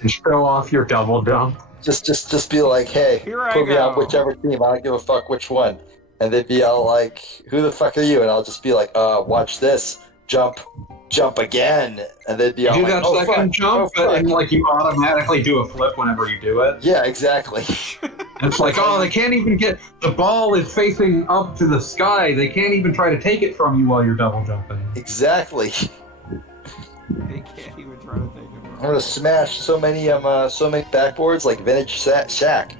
And show off your double jump. Just be like, hey, Here I put me on go. whichever team. I don't give a fuck which one. And they'd be all like, who the fuck are you? And I'll just be like, watch this. Jump again. And they'd be You all do like, that oh, second fuck. jump, Oh, and fuck. like you automatically do a flip whenever you do it. Yeah, exactly. And it's like, oh, they can't even get the ball is facing up to the sky. They can't even try to take it from you while you're double jumping. Exactly. They can't even try to take it. I'm gonna smash so many backboards like vintage Shaq.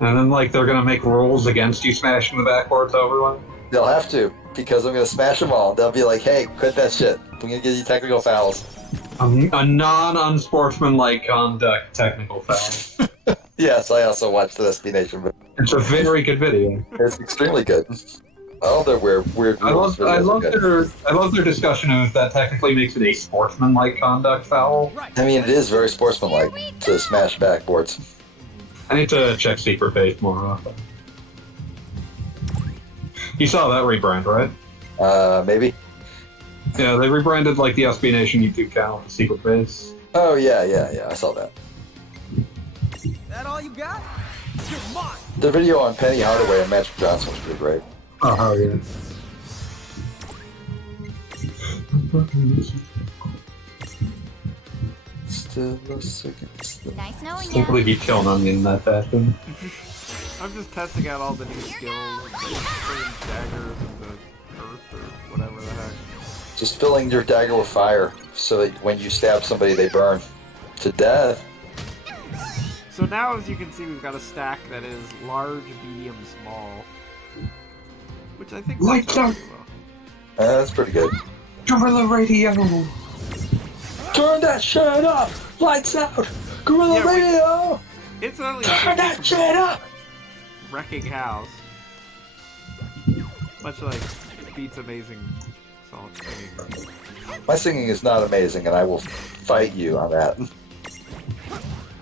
And then like they're gonna make rules against you smashing the backboards over one. They'll have to, because I'm gonna smash them all. They'll be like, hey, quit that shit. I'm gonna give you technical fouls. A non-unsportsmanlike conduct technical foul. Yes, I also watched the SB Nation, but It's a very good video. it's extremely good. All their weird I rules love videos are good. their discussion of that technically makes it a sportsmanlike conduct foul. I mean, it is very sportsmanlike to smash backboards. I need to check secret base more often. You saw that rebrand, right? Maybe? Yeah, they rebranded like the SB Nation YouTube channel to Secret Base. Oh, yeah, I saw that. That all you got? You're mine. The video on Penny Hardaway and Magic Johnson was pretty great. Oh, yeah. Still a second. Nice knowing I can't you. believe you killed on me in that fashion. I'm just testing out all the new skills, like putting daggers into earth or whatever the heck. Just filling your dagger with fire so that when you stab somebody, they burn to death. So now, as you can see, we've got a stack that is large, medium, small, which I think Lights works out out. pretty well. That's pretty good. Gorilla Radio! Turn that shit up! Lights out! Gorilla Yeah, Radio! Incidentally, Turn that shit up! Wrecking House. Much like Beat's amazing song singing. My singing is not amazing, and I will fight you on that.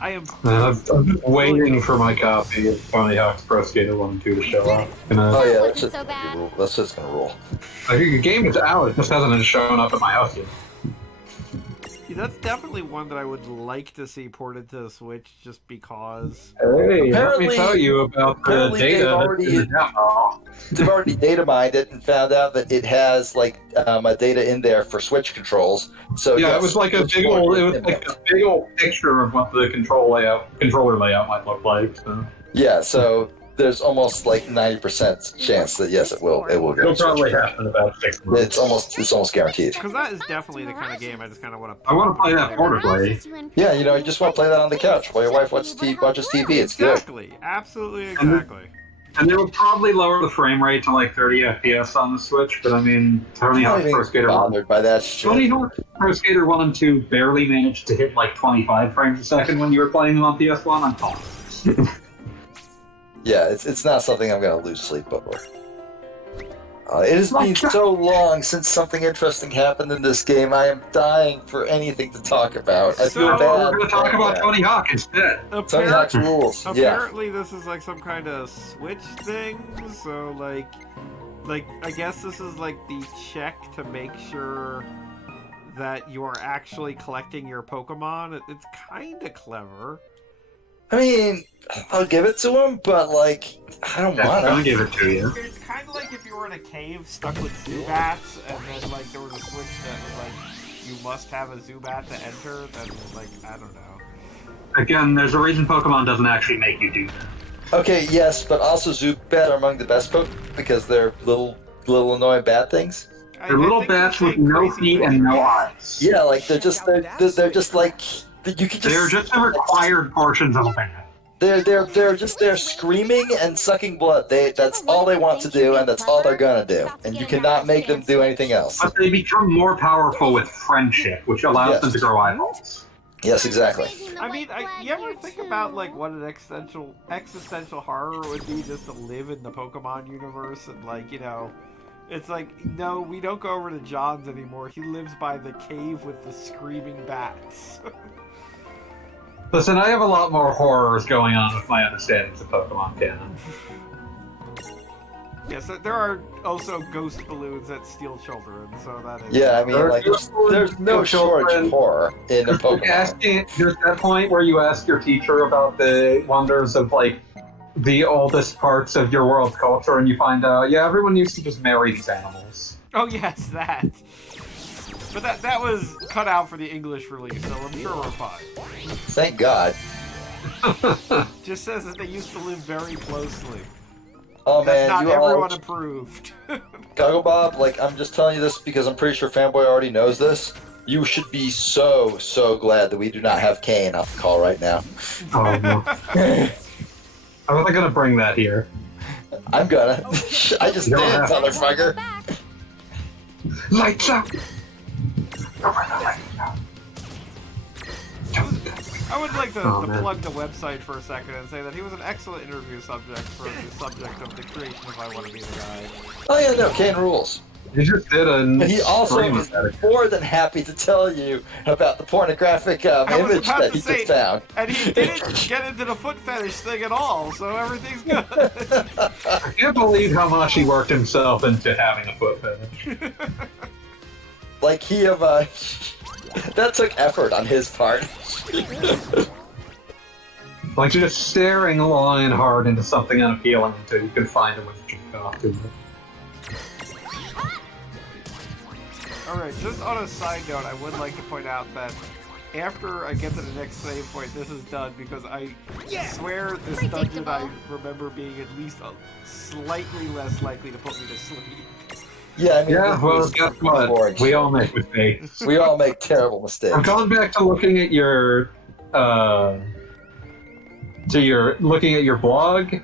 I am. I'm just waiting for my copy of Tony Hawk's Pro Skater 1 and 2 to show up. Oh yeah, Wasn't that's just so bad. rule. That's just gonna rule. I think the game is out, it just hasn't shown up at my house yet. Yeah, that's definitely one that I would like to see ported to the Switch, just because. Hey, let me Apparently- tell you about the apparently data that's they've in the demo. They've already data mined it and found out that it has like a data in there for Switch controls. So Yeah, yes, it was like a Switch big port old, is it was in like there. a big old picture of what the controller layout might look like. So. Yeah, so there's almost like 90% chance that yes, it will get It'll a Switch probably port. happen in about 6 months. It's almost guaranteed. Because that is definitely the kind of game I just kind of want to. I want to play that portably. Yeah, you know, you just want to play that on the couch while your wife watches TV. It's good. Exactly. Absolutely exactly. And they will probably lower the frame rate to like 30 FPS on the Switch, but I mean, Tony I'm Hawk not even Pro Skater 1. bothered by that Tony shit. Hawk Pro Skater 1 and 2 barely managed to hit like 25 frames a second when you were playing them on PS1. I'm fine. Yeah, it's not something I'm gonna lose sleep over. It has been so long since something interesting happened in this game. I am dying for anything to talk about. I feel So, bad. We're going to talk about Tony Hawk instead. Tony Hawk's rules. Yeah. Apparently, this is like some kind of Switch thing. So, like I guess this is like the check to make sure that you are actually collecting your Pokemon. It's kind of clever. I mean, I'll give it to him, but like, I don't I'm want going to to. give it to you. It's kind of like if you were in a cave stuck with Zubats, and then like there was a switch that was like you must have a Zubat to enter. Then like I don't know. Again, there's a reason Pokemon doesn't actually make you do that. Okay, yes, but also Zubat are among the best Pokemon because they're little annoying bad things. They're little think you're bats with saying no crazy feet and things. no eyes. Yeah, like they're just like you can just. They're just the required portions of a bat. They're just there screaming and sucking blood. That's all they want to do, and that's all they're gonna do. And you cannot make them do anything else. But they become more powerful with friendship, which allows them to grow eyeballs. Yes, exactly. I mean, you ever think about like what an existential horror would be just to live in the Pokemon universe and like it's like no, we don't go over to John's anymore. He lives by the cave with the screaming bats. Listen, I have a lot more horrors going on with my understandings of Pokemon canon. Yes, there are also ghost balloons that steal children, so that is. Yeah, I mean, like there's no shortage of horror in a Pokemon. There's that point where you ask your teacher about the wonders of like the oldest parts of your world's culture, and you find out, yeah, everyone used to just marry these animals. Oh yes, that. But that was cut out for the English release, so I'm sure we're fine. Thank God. Just says that they used to live very closely. Oh That man, not you all, everyone approved. Goggle Bob, like I'm just telling you this because I'm pretty sure Fanboy already knows this. You should be so glad that we do not have Kane on the call right now. Oh, no. I wasn't gonna bring that here. I'm gonna. I just You did, don't have to. motherfucker. Lights out! I would like to, Oh, to man. plug the website for a second and say that he was an excellent interview subject for the subject of the creation of I Want to Be the Guy. Oh yeah, no, Kane rules. You just did a But he also stream is of that. more than happy to tell you about the pornographic I was image about that to he say- just found. And he didn't get into the foot fetish thing at all, so everything's good. I can't believe how much he worked himself into having a foot fetish. Like he that took effort on his part. Like just staring long and hard into something unappealing until you can find a way to jerk off to it. Alright, just on a side note, I would like to point out that after I get to the next save point, this is done because I swear this dungeon I remember being at least slightly less likely to put me to sleep. Yeah, I mean, Yeah, this well, was guess what? boring We shit. all make mistakes. We all make terrible mistakes. I'm going back to looking at your, looking at your blog,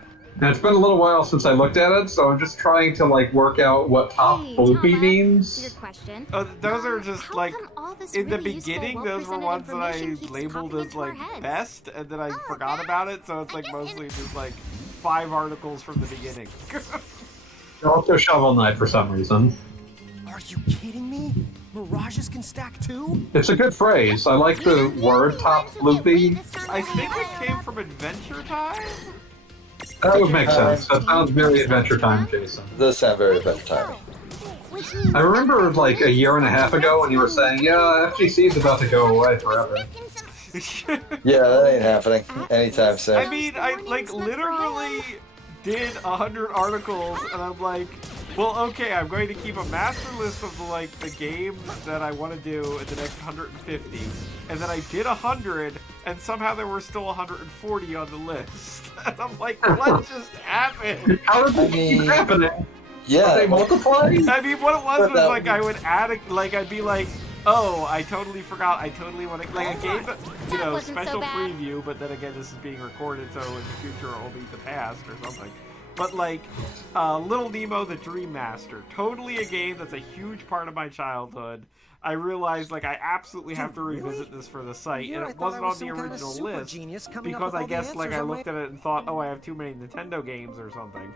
Now, it's been a little while since I looked at it, so I'm just trying to like work out what top Hey, floopy Tama, means. Weird question. Those are just How like come all this in the really useful, beginning. Those were well-presented ones that I information keeps labeled popping as into our like heads? best, and then I Oh, forgot that- about it. So it's I like guess mostly it- just like 5 articles from the beginning. Also Shovel Knight for some reason. Are you kidding me? Mirages can stack too? It's a good phrase. I like the word top floopy. I think it came from Adventure Time. That would make sense. That sounds very Adventure Time, Jason. Does sound very Adventure Time. I remember like a year and a half ago when you were saying, yeah, FGC is about to go away forever. Yeah, that ain't happening anytime soon. I mean, I like literally did 100 articles, and I'm like, well, okay, I'm going to keep a master list of the games that I want to do in the next 150, and then I did 100, and somehow there were still 140 on the list, and I'm like, what just happened? How did I this keep mean- happening? Yeah, Are they multiplying? I mean, what it was But that like I would add I'd be like, oh, I totally forgot, I totally want to, like a game that, you That know, wasn't so special bad. preview, but then again, this is being recorded, so in the future it'll be the past or something. But like, Little Nemo the Dream Master, totally a game that's a huge part of my childhood. I realized like I absolutely have to revisit this for the site, Here and I it thought wasn't I was on the some kind of original super list genius coming up because with I all the guess like answers I on my- looked at it and thought, oh, I have too many Nintendo games or something.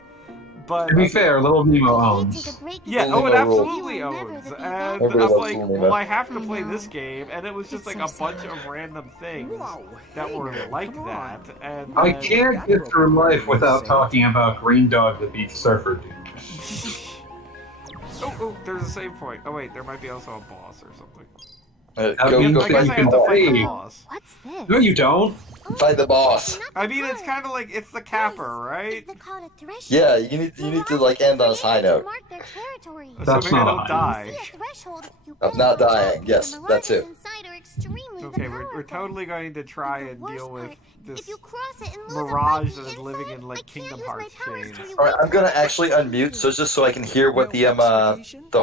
But To be fair, Little Nemo owns. yeah, Little oh, it Nemo rules. absolutely You will never owns. be And Everybody I'm loves like, Little Nemo. well, I have to I play know. this game, and it was just It's like so a bunch sad. of random things Whoa, that hey were now, like come that. on. And I then- can't get through life without talking about Green Dog the Beach Surfer dude. Oh, there's a save point. Oh wait, there might be also a boss or something. That Go, means go I guess I you have to can fight the play. boss. What's this? No, you don't. fight the boss. I mean, it's kind of like it's the capper, right? Yeah, you need to like end on a high note. That's Assuming I not don't a die. Of not dying, yes, that too. Okay, we're totally going to try and deal with this If you cross it and lose mirage a that is button living inside, in like I can't Kingdom use my Hearts powers chains. to All right, I'm gonna actually unmute so just so I can hear what the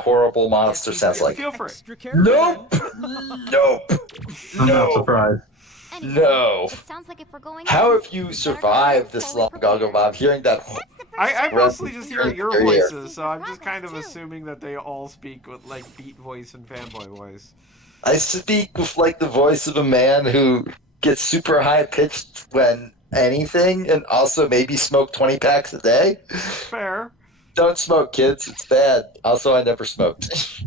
horrible monster sounds like. Feel free. Extra careful. Nope. Nope. I'm not No. surprised. No. It sounds like if we're going How in, have you better survived go this fully long, Goggle Bob? Hearing that, I'm mostly just hearing your Your ear. voices, so I'm just kind of assuming that they all speak with like beat voice and fanboy voice. I speak with like the voice of a man who gets super high pitched when anything, and also maybe smoke 20 packs a day. Fair. Don't smoke, kids. It's bad. Also, I never smoked.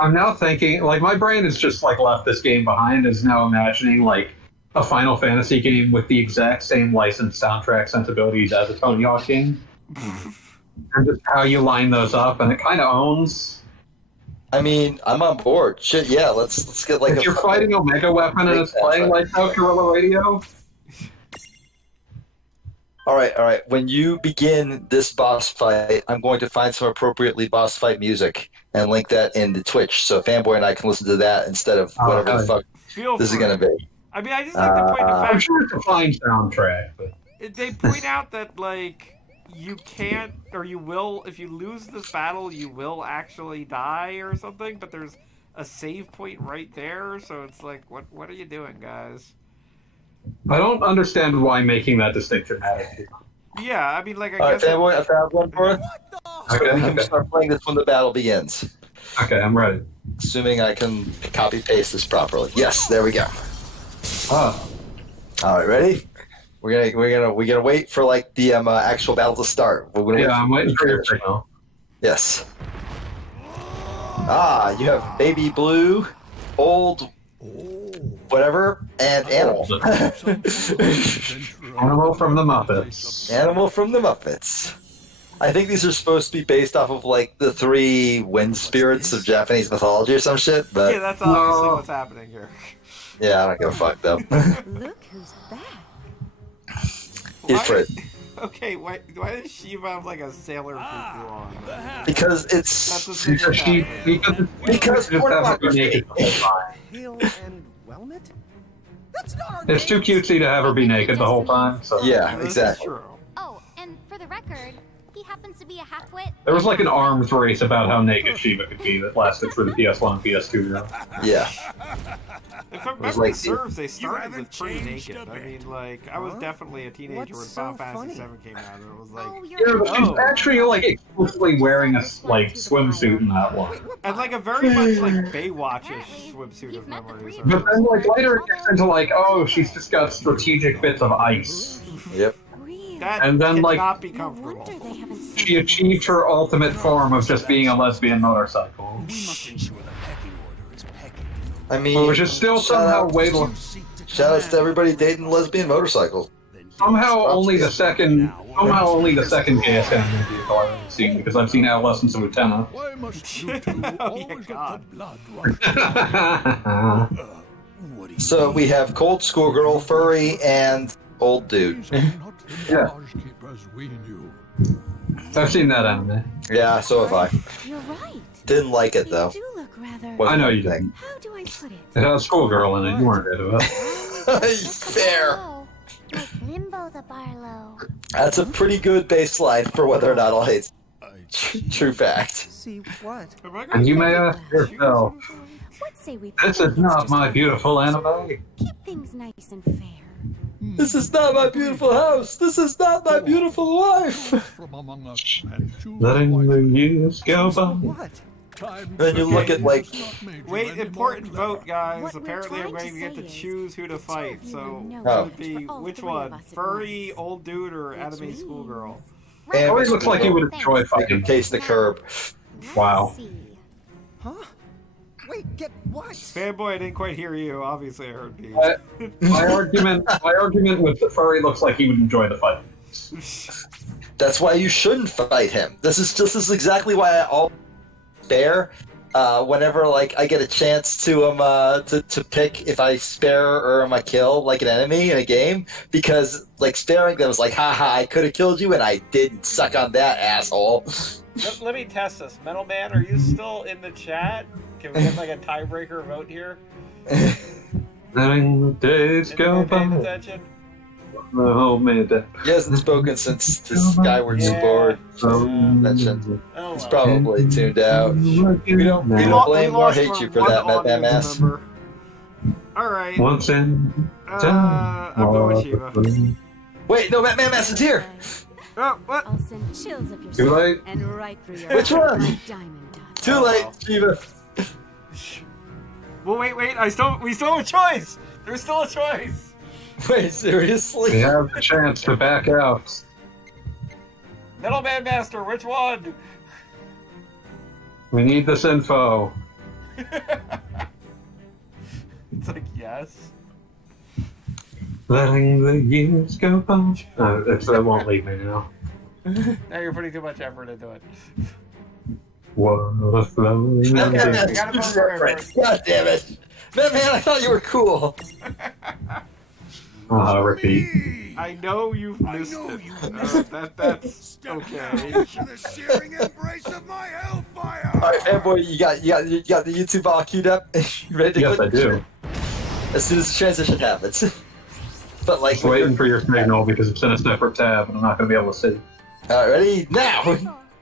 I'm now thinking, like, my brain has just like left this game behind. Is now imagining like a Final Fantasy game with the exact same licensed soundtrack sensibilities as a Tony Hawk game, and just how you line those up, and it kind of owns. I mean, I'm on board. Shit, yeah. Let's get like If you're fighting Omega Weapon and it's playing like how Guerrilla Radio, All right. When you begin this boss fight, I'm going to find some appropriately boss fight music and link that in the Twitch, so Fanboy and I can listen to that instead of Oh, whatever the okay. fuck Feel this is free. gonna be. I mean, I just like to point the I'm fact sure it's a fine soundtrack. But they point out that like you can't or you will if you lose this battle you will actually die or something, but there's a save point right there, so it's like what are you doing, guys? I don't understand why making that distinction matters. Yeah, I mean like I All right, guess Fanboy, I found one for us. So Okay, we can okay. start playing this when the battle begins. Okay, I'm ready. Assuming I can copy paste this properly. Yes, there we go. Oh, All right, ready? We're gonna wait for like the actual battle to start. We're gonna wait yeah, I'm waiting for your signal. Yes. You have baby blue, old, whatever, and animal. Animal from the Muppets. Animal from the Muppets. I think these are supposed to be based off of like the 3 wind spirits of Japanese mythology or some shit, yeah, but that's obviously No. what's happening here. yeah, I don't give a fuck though. Look who's back. Ifrit. Okay, why does Shiva have like a sailor fufu on? Because That's it's the thing Because that's she, happening. because Because just have her be naked the whole time. Hail and Wellmet? That's not our It's too names. cutesy to have her be naked the whole time. So yeah, This is exactly. true. Oh, and for the record, He happens to be a half-wit. There was like an arms race about how naked Shiva could be that lasted for the PS1 and PS2 era. Yeah. If memory like- serves, they started with pretty naked. I mean, like, I was definitely a teenager when What's Final so Fantasy funny? VII came out, and it was like, Oh, Yeah, you're but she's actually like exclusively wearing a like swimsuit in that one. and like a very much like Baywatch-ish swimsuit of memory serves. But then like later it gets into like, oh, she's just got strategic bits of ice. Yep. Really? That And then, like- cannot be No comfortable. wonder they haven't sent She achieved her ultimate form of just being a lesbian motorcycle. We must ensure the pecking order is pecking. I mean, Which is still shout somehow out- way Shout outs to everybody dating lesbian motorcycles. somehow only the second gayest anime vehicle I've ever seen, because I've seen Adolescence of Utena. Why must you two Oh, always yeah, let God. the blood run? What do you So we have cold schoolgirl, furry, and old dude. These are not the Yeah. knowledge keepers we knew. I've seen that anime. Yeah, so have I. You're right. Didn't like it They though. do look rather. Wasn't I know you my didn't. How do I put it? It has schoolgirl in it, you weren't into it. thing. Fair. Barlow. Like Limbo the Barlow. That's a pretty good baseline for whether or not I'll hate. I True fact. See what? Am I gonna And you get may it? ask yourself, What say we? this play is not just my for beautiful fun? anime. Keep things nice and fair. This is not my beautiful house. This is not my beautiful wife. from among us and choose Letting the wisely. years go by. What? Time Then you look at, like- has not made you Wait, any important more vote, guys. What we're Apparently, I'm trying going to to get to say is choose who to the two fight. of you So, would know it Oh. would be for all which three of one? us at Furry, once. old dude, or Which anime means- schoolgirl? And Always looks like you would enjoy I can fighting. taste the curb. Wow. Let's see. Huh? Wait, get what? Fanboy, I didn't quite hear you. Obviously, I heard me. My argument with the furry looks like he would enjoy the fight. That's why you shouldn't fight him. This is exactly why I always spare. Whenever like I get a chance to pick if I spare or am I kill like an enemy in a game, because like sparing them is like, haha, I could have killed you and I didn't. Suck on that, asshole. Let me test this. Metal Man, are you still in the chat? Can we get like a tiebreaker vote here? Letting the days go Paying by. attention? Oh man, He hasn't spoken since the Skyward Yeah. Sword Oh, mentioned. Oh, He's well. probably tuned out. We don't We blame lost or hate you for one that, Mad audience Mass. member. All right. Once in I'm going with Shiva. Wait, no, Mad Mass is here. Oh, what? I'll send chills up your Too late. spine and right through your Which heart one? like diamond dust. Too late, Shiva. Well, wait. We still have a choice. There's still a choice. Wait, We seriously? have the chance to back out. Metal Man Master, which one? We need this info. It's like yes. Letting the years go by. That won't leave me now. Now you're putting too much effort into it. What a flowing. Mad Okay, Mass, I gotta you vote for reference. God damn it. Mad Man, I thought you were cool. Repeat. I know you've missed know it. you've That's okay. to the searing embrace of my hellfire. Alright, fanboy, you got the YouTube all queued up? You ready to Yes, I click? do. As soon as the transition happens. But like, Just waiting for your signal because it's in a separate tab and I'm not going to be able to see. alright, ready? Now!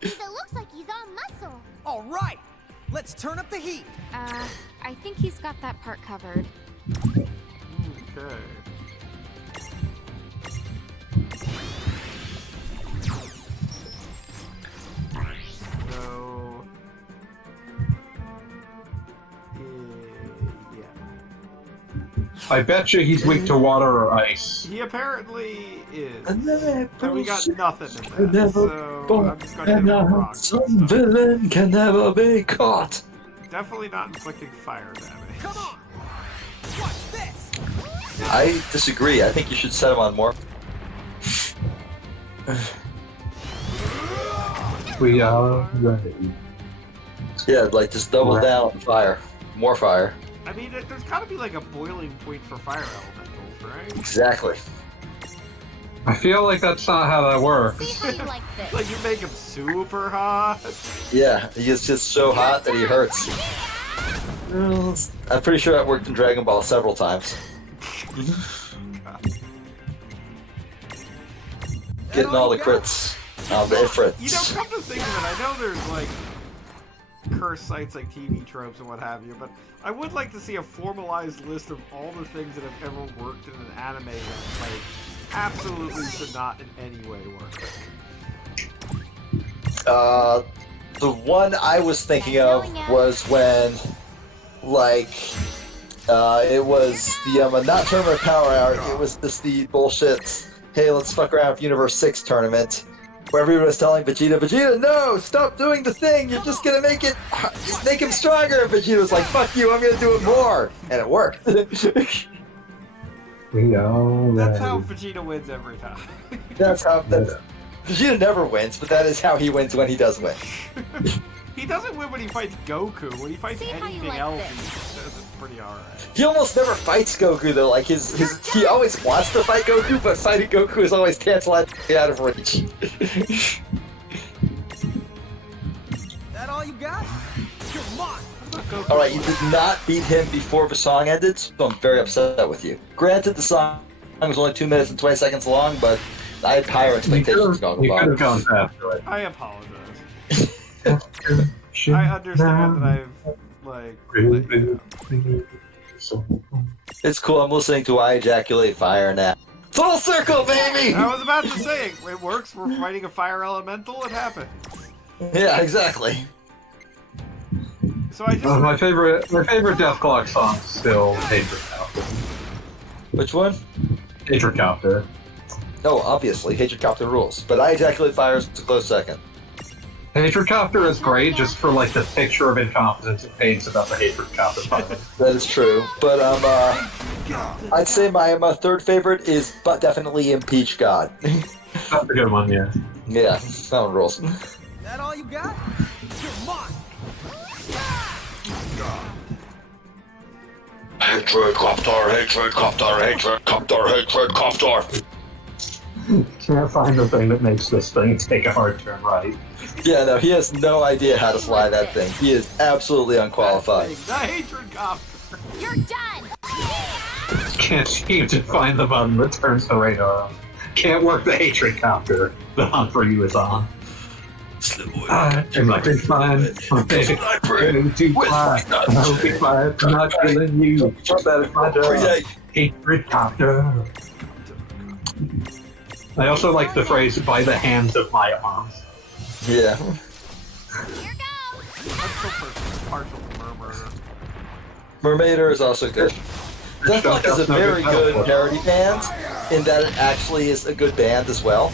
It looks like he's all muscle. All right, let's turn up the heat. I think he's got that part covered. Okay. So, yeah. I bet you he's weak to water or ice. He apparently is. And then And we got nothing in that, so I'm just gonna hit him with rocks. some villain can never be caught. Definitely not inflicting fire damage. Come on, watch this. I disagree. I think you should set him on more. We are ready. Yeah, like just double Right. down on fire. More fire. I mean, there's gotta be like a boiling point for fire elementals, right? Exactly. I feel like that's not how that works. See how you like this. Like you make him super hot. Yeah, he gets just so hot that he hurts. Well, I'm pretty sure that worked in Dragon Ball several times. Getting all the crits. The Ifrits. You know, come to think of it, I know there's like curse sites like TV tropes and what have you, but I would like to see a formalized list of all the things that have ever worked in an anime that like absolutely should not in any way work. The one I was thinking of was when, like, it was the not tournament power hour. It was just the bullshit. Hey, let's fuck around with Universe 6 tournament, where everyone was telling Vegeta, no, stop doing the thing. You're just gonna make him stronger. And Vegeta was like, fuck you, I'm gonna do it more, and it worked. We know That's how Vegeta wins every time. Vegeta never wins, but that is how he wins when he does win. He doesn't win when he fights Goku. When he fights See how you anything like else, this. he does it pretty alright. He almost never fights Goku though. Like he always wants to fight Goku, but fighting Goku is always tantalizing out of reach. That all you got? Come on! All right, you did not beat him before the song ended, so I'm very upset with you. Granted, the song was only 2 minutes and 20 seconds long, but I had higher expectations of Goggle You could have Bob. gone faster. I apologize. I understand that I've like. It's cool. I'm listening to I Ejaculate Fire now. Full circle, baby! I was about to say it works. We're fighting a fire elemental. It happened. Yeah, exactly. So I just My favorite Deathclock song is still Hatred Copter. Which one? Hatred Copter. Oh, obviously, Hatred Copter rules. But I Ejaculate Fire is a close second. Hatred Copter is great just for like the picture of incompetence it paints about the Hatred Copter pilot. That is true. But I'd say my third favorite is definitely Impeach God. That's a good one, yeah. Yeah, that one rules. That all you got? Come on! Hatred Copter, Hatred Copter, Hatred Copter, Hatred Copter. Can't find the thing that makes this thing take a hard turn right. Yeah, no, he has no idea how to fly that thing. He is absolutely unqualified. the hatred copter. You're done! Can't seem to find the button that turns the radar on. Can't work the Hatred Copter. The hunt for you is on. I'm like, it's fine. I'm ready to fly. I'll be fine. I'm not killing you. That is my job. Hatred Copter. I also like the phrase, by the hands of my arms. Yeah. Here I'm goes! so partial to Murmur. Mermaider is also good. Deathlock is a very good parody band, in that it actually is a good band as well.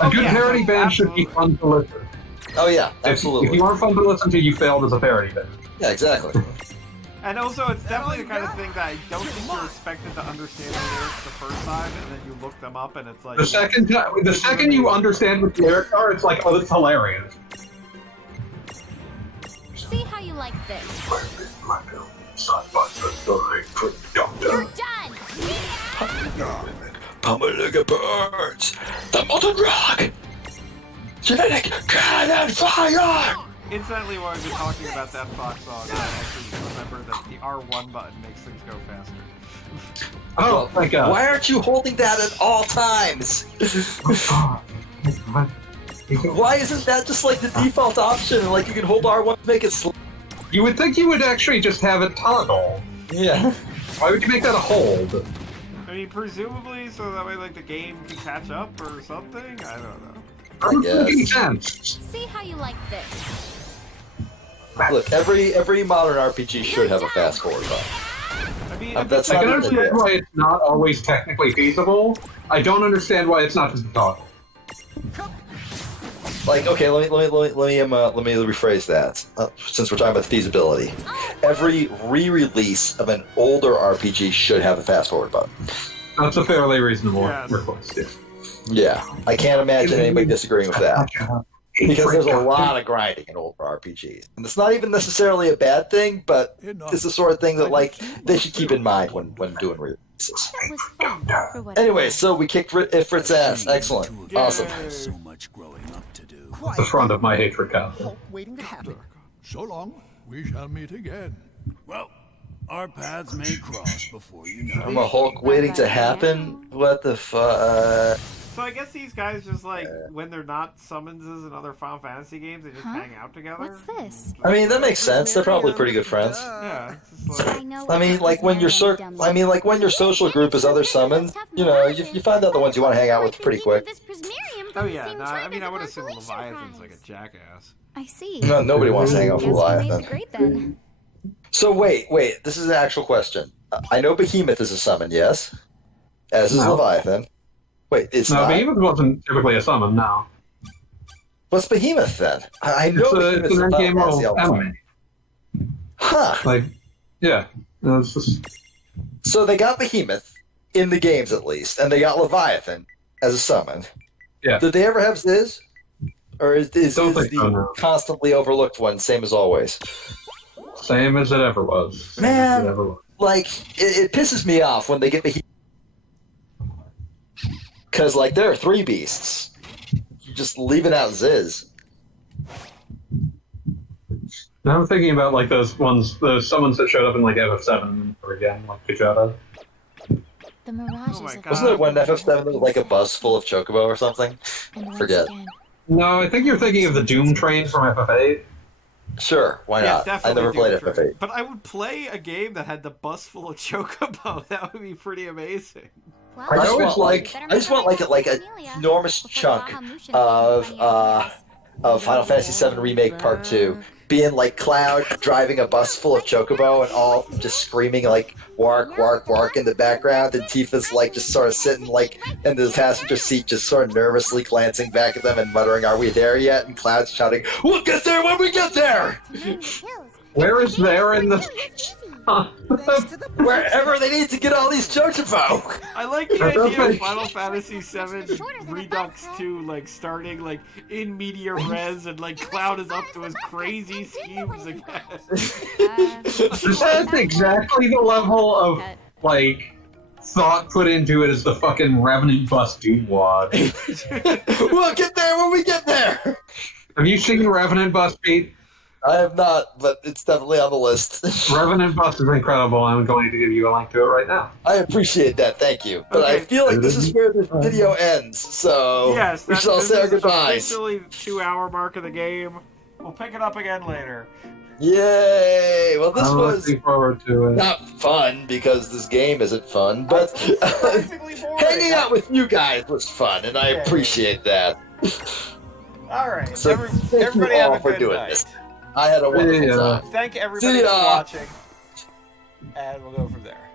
A good yeah, parody no, band should be absolutely. fun to listen. Oh yeah, If absolutely. you aren't fun to listen to, you failed as a parody band. Yeah, exactly. And also, it's definitely the kind of thing that I don't think you're expected to understand the lyrics the first time, and then you look them up, and it's like... The second you understand what the lyrics are, it's like, oh, that's hilarious. See how you like this. You're done! Pummelige birds, the molten rock, genetic cannon fire. Incidentally, while we were talking about that Fox song, I actually remember that the R1 button makes things go faster. Oh, my God. Why aren't you holding that at all times? Why isn't that just like the default option? Like you can hold R1 to make it slow. You would think you would actually just have it toggle. Yeah. Why would you make that a hold? I mean, presumably, so that way, like, the game can catch up or something? I don't know. I Making guess. sense. See how you like this. Look, every modern RPG should have a fast forward button. I mean, That's I not can even understand a why it's not always technically feasible. I don't understand why it's not just a toggle. Like, okay, let me rephrase that. Since we're talking about feasibility, every re-release of an older RPG should have a fast forward button. That's a fairly reasonable Yes. request. Yeah. Yeah, I can't imagine anybody disagreeing with that. Because there's a lot of grinding in older RPGs. And it's not even necessarily a bad thing, but it's the sort of thing that, like, they should keep in mind when doing releases. It was fun for what Anyway, so we kicked Ifrit's ass. Excellent. Awesome. So much growing up to do. The front of my hatred count. Hulk waiting to happen. So long, we shall meet again. Well, our paths may cross before you know I'm a Hulk waiting to happen? What the fuck? So I guess these guys just like when they're not summonses in other Final Fantasy games, they just hang out together. What's this? I mean, that makes sense. They're probably pretty good friends. Yeah. It's just like, I mean, like when your when your social group is other summons, you know, you find out the ones you want to hang out with pretty quick. oh yeah, no, I mean I would assume Leviathan's like a jackass. I see. No, nobody wants to hang out with Guess we made the Leviathan. grade then. So wait, this is an actual question. I know Behemoth is a summon, yes? As is No. Leviathan. Wait, it's No, not? Behemoth wasn't typically a summon, no. What's Behemoth then? I know Behemoth's It's a an Final game Fantasy of element. enemy. Huh. Like, yeah. It's just, So they got Behemoth, in the games at least, and they got Leviathan as a summon. yeah. Did they ever have Ziz? Or is Don't Ziz think so, the no. constantly overlooked one, same as always? Same as it ever was. Same Man. as it ever was. Like, it pisses me off when they get Behemoth. Because, like, there are 3 beasts. You're just leaving out Ziz. Now I'm thinking about like those summons that showed up in like FF7 or again, like Vegeta. The mirages Oh my of God. Wasn't there one FF7 that was like a bus full of Chocobo or something? And once Forget. again, No, I think you're thinking of the Doom Train from FF8. Sure, why Yeah, not? I definitely never played Doom Train. FF8. But I would play a game that had the bus full of Chocobo. That would be pretty amazing. well, I just always want like- I just want like an enormous chunk of Final Fantasy VII Remake Part 2 being like Cloud driving a bus full of Chocobo and all just screaming like "Wark, Wark, Wark" in the background, and Tifa's like just sort of sitting like in the passenger seat, just sort of nervously glancing back at them and muttering, "Are we there yet?" And Cloud's shouting, "We'll get there when we get there!" Where is there in the Wherever they need to get all these Chocobo. I like the idea of Final Fantasy VII Redux 2, like, starting, like, in media res, and, like, Cloud is up to his crazy schemes again. That's exactly the level of like thought put into it as the fucking Revenant bus Doom Wad. We'll get there when we get there. Have you seen Revenant bus, Pete? I have not, but it's definitely on the list. Revenant bus is incredible. I'm going to give you a link to it right now. I appreciate that, thank you. But I Okay. feel like this is where this video ends, so Yes, we shall this say our is the goodbyes. officially 2-hour mark of the game. We'll pick it up again later. Yay! Well, this I'm was looking forward to it. not fun because this game isn't fun, but Surprisingly boring. hanging out with you guys was fun, and I appreciate that. Alright, So thank everybody you have all a for good doing night. this. I had a wonderful Yeah. time. Thank everybody See for ya. watching, and we'll go from there.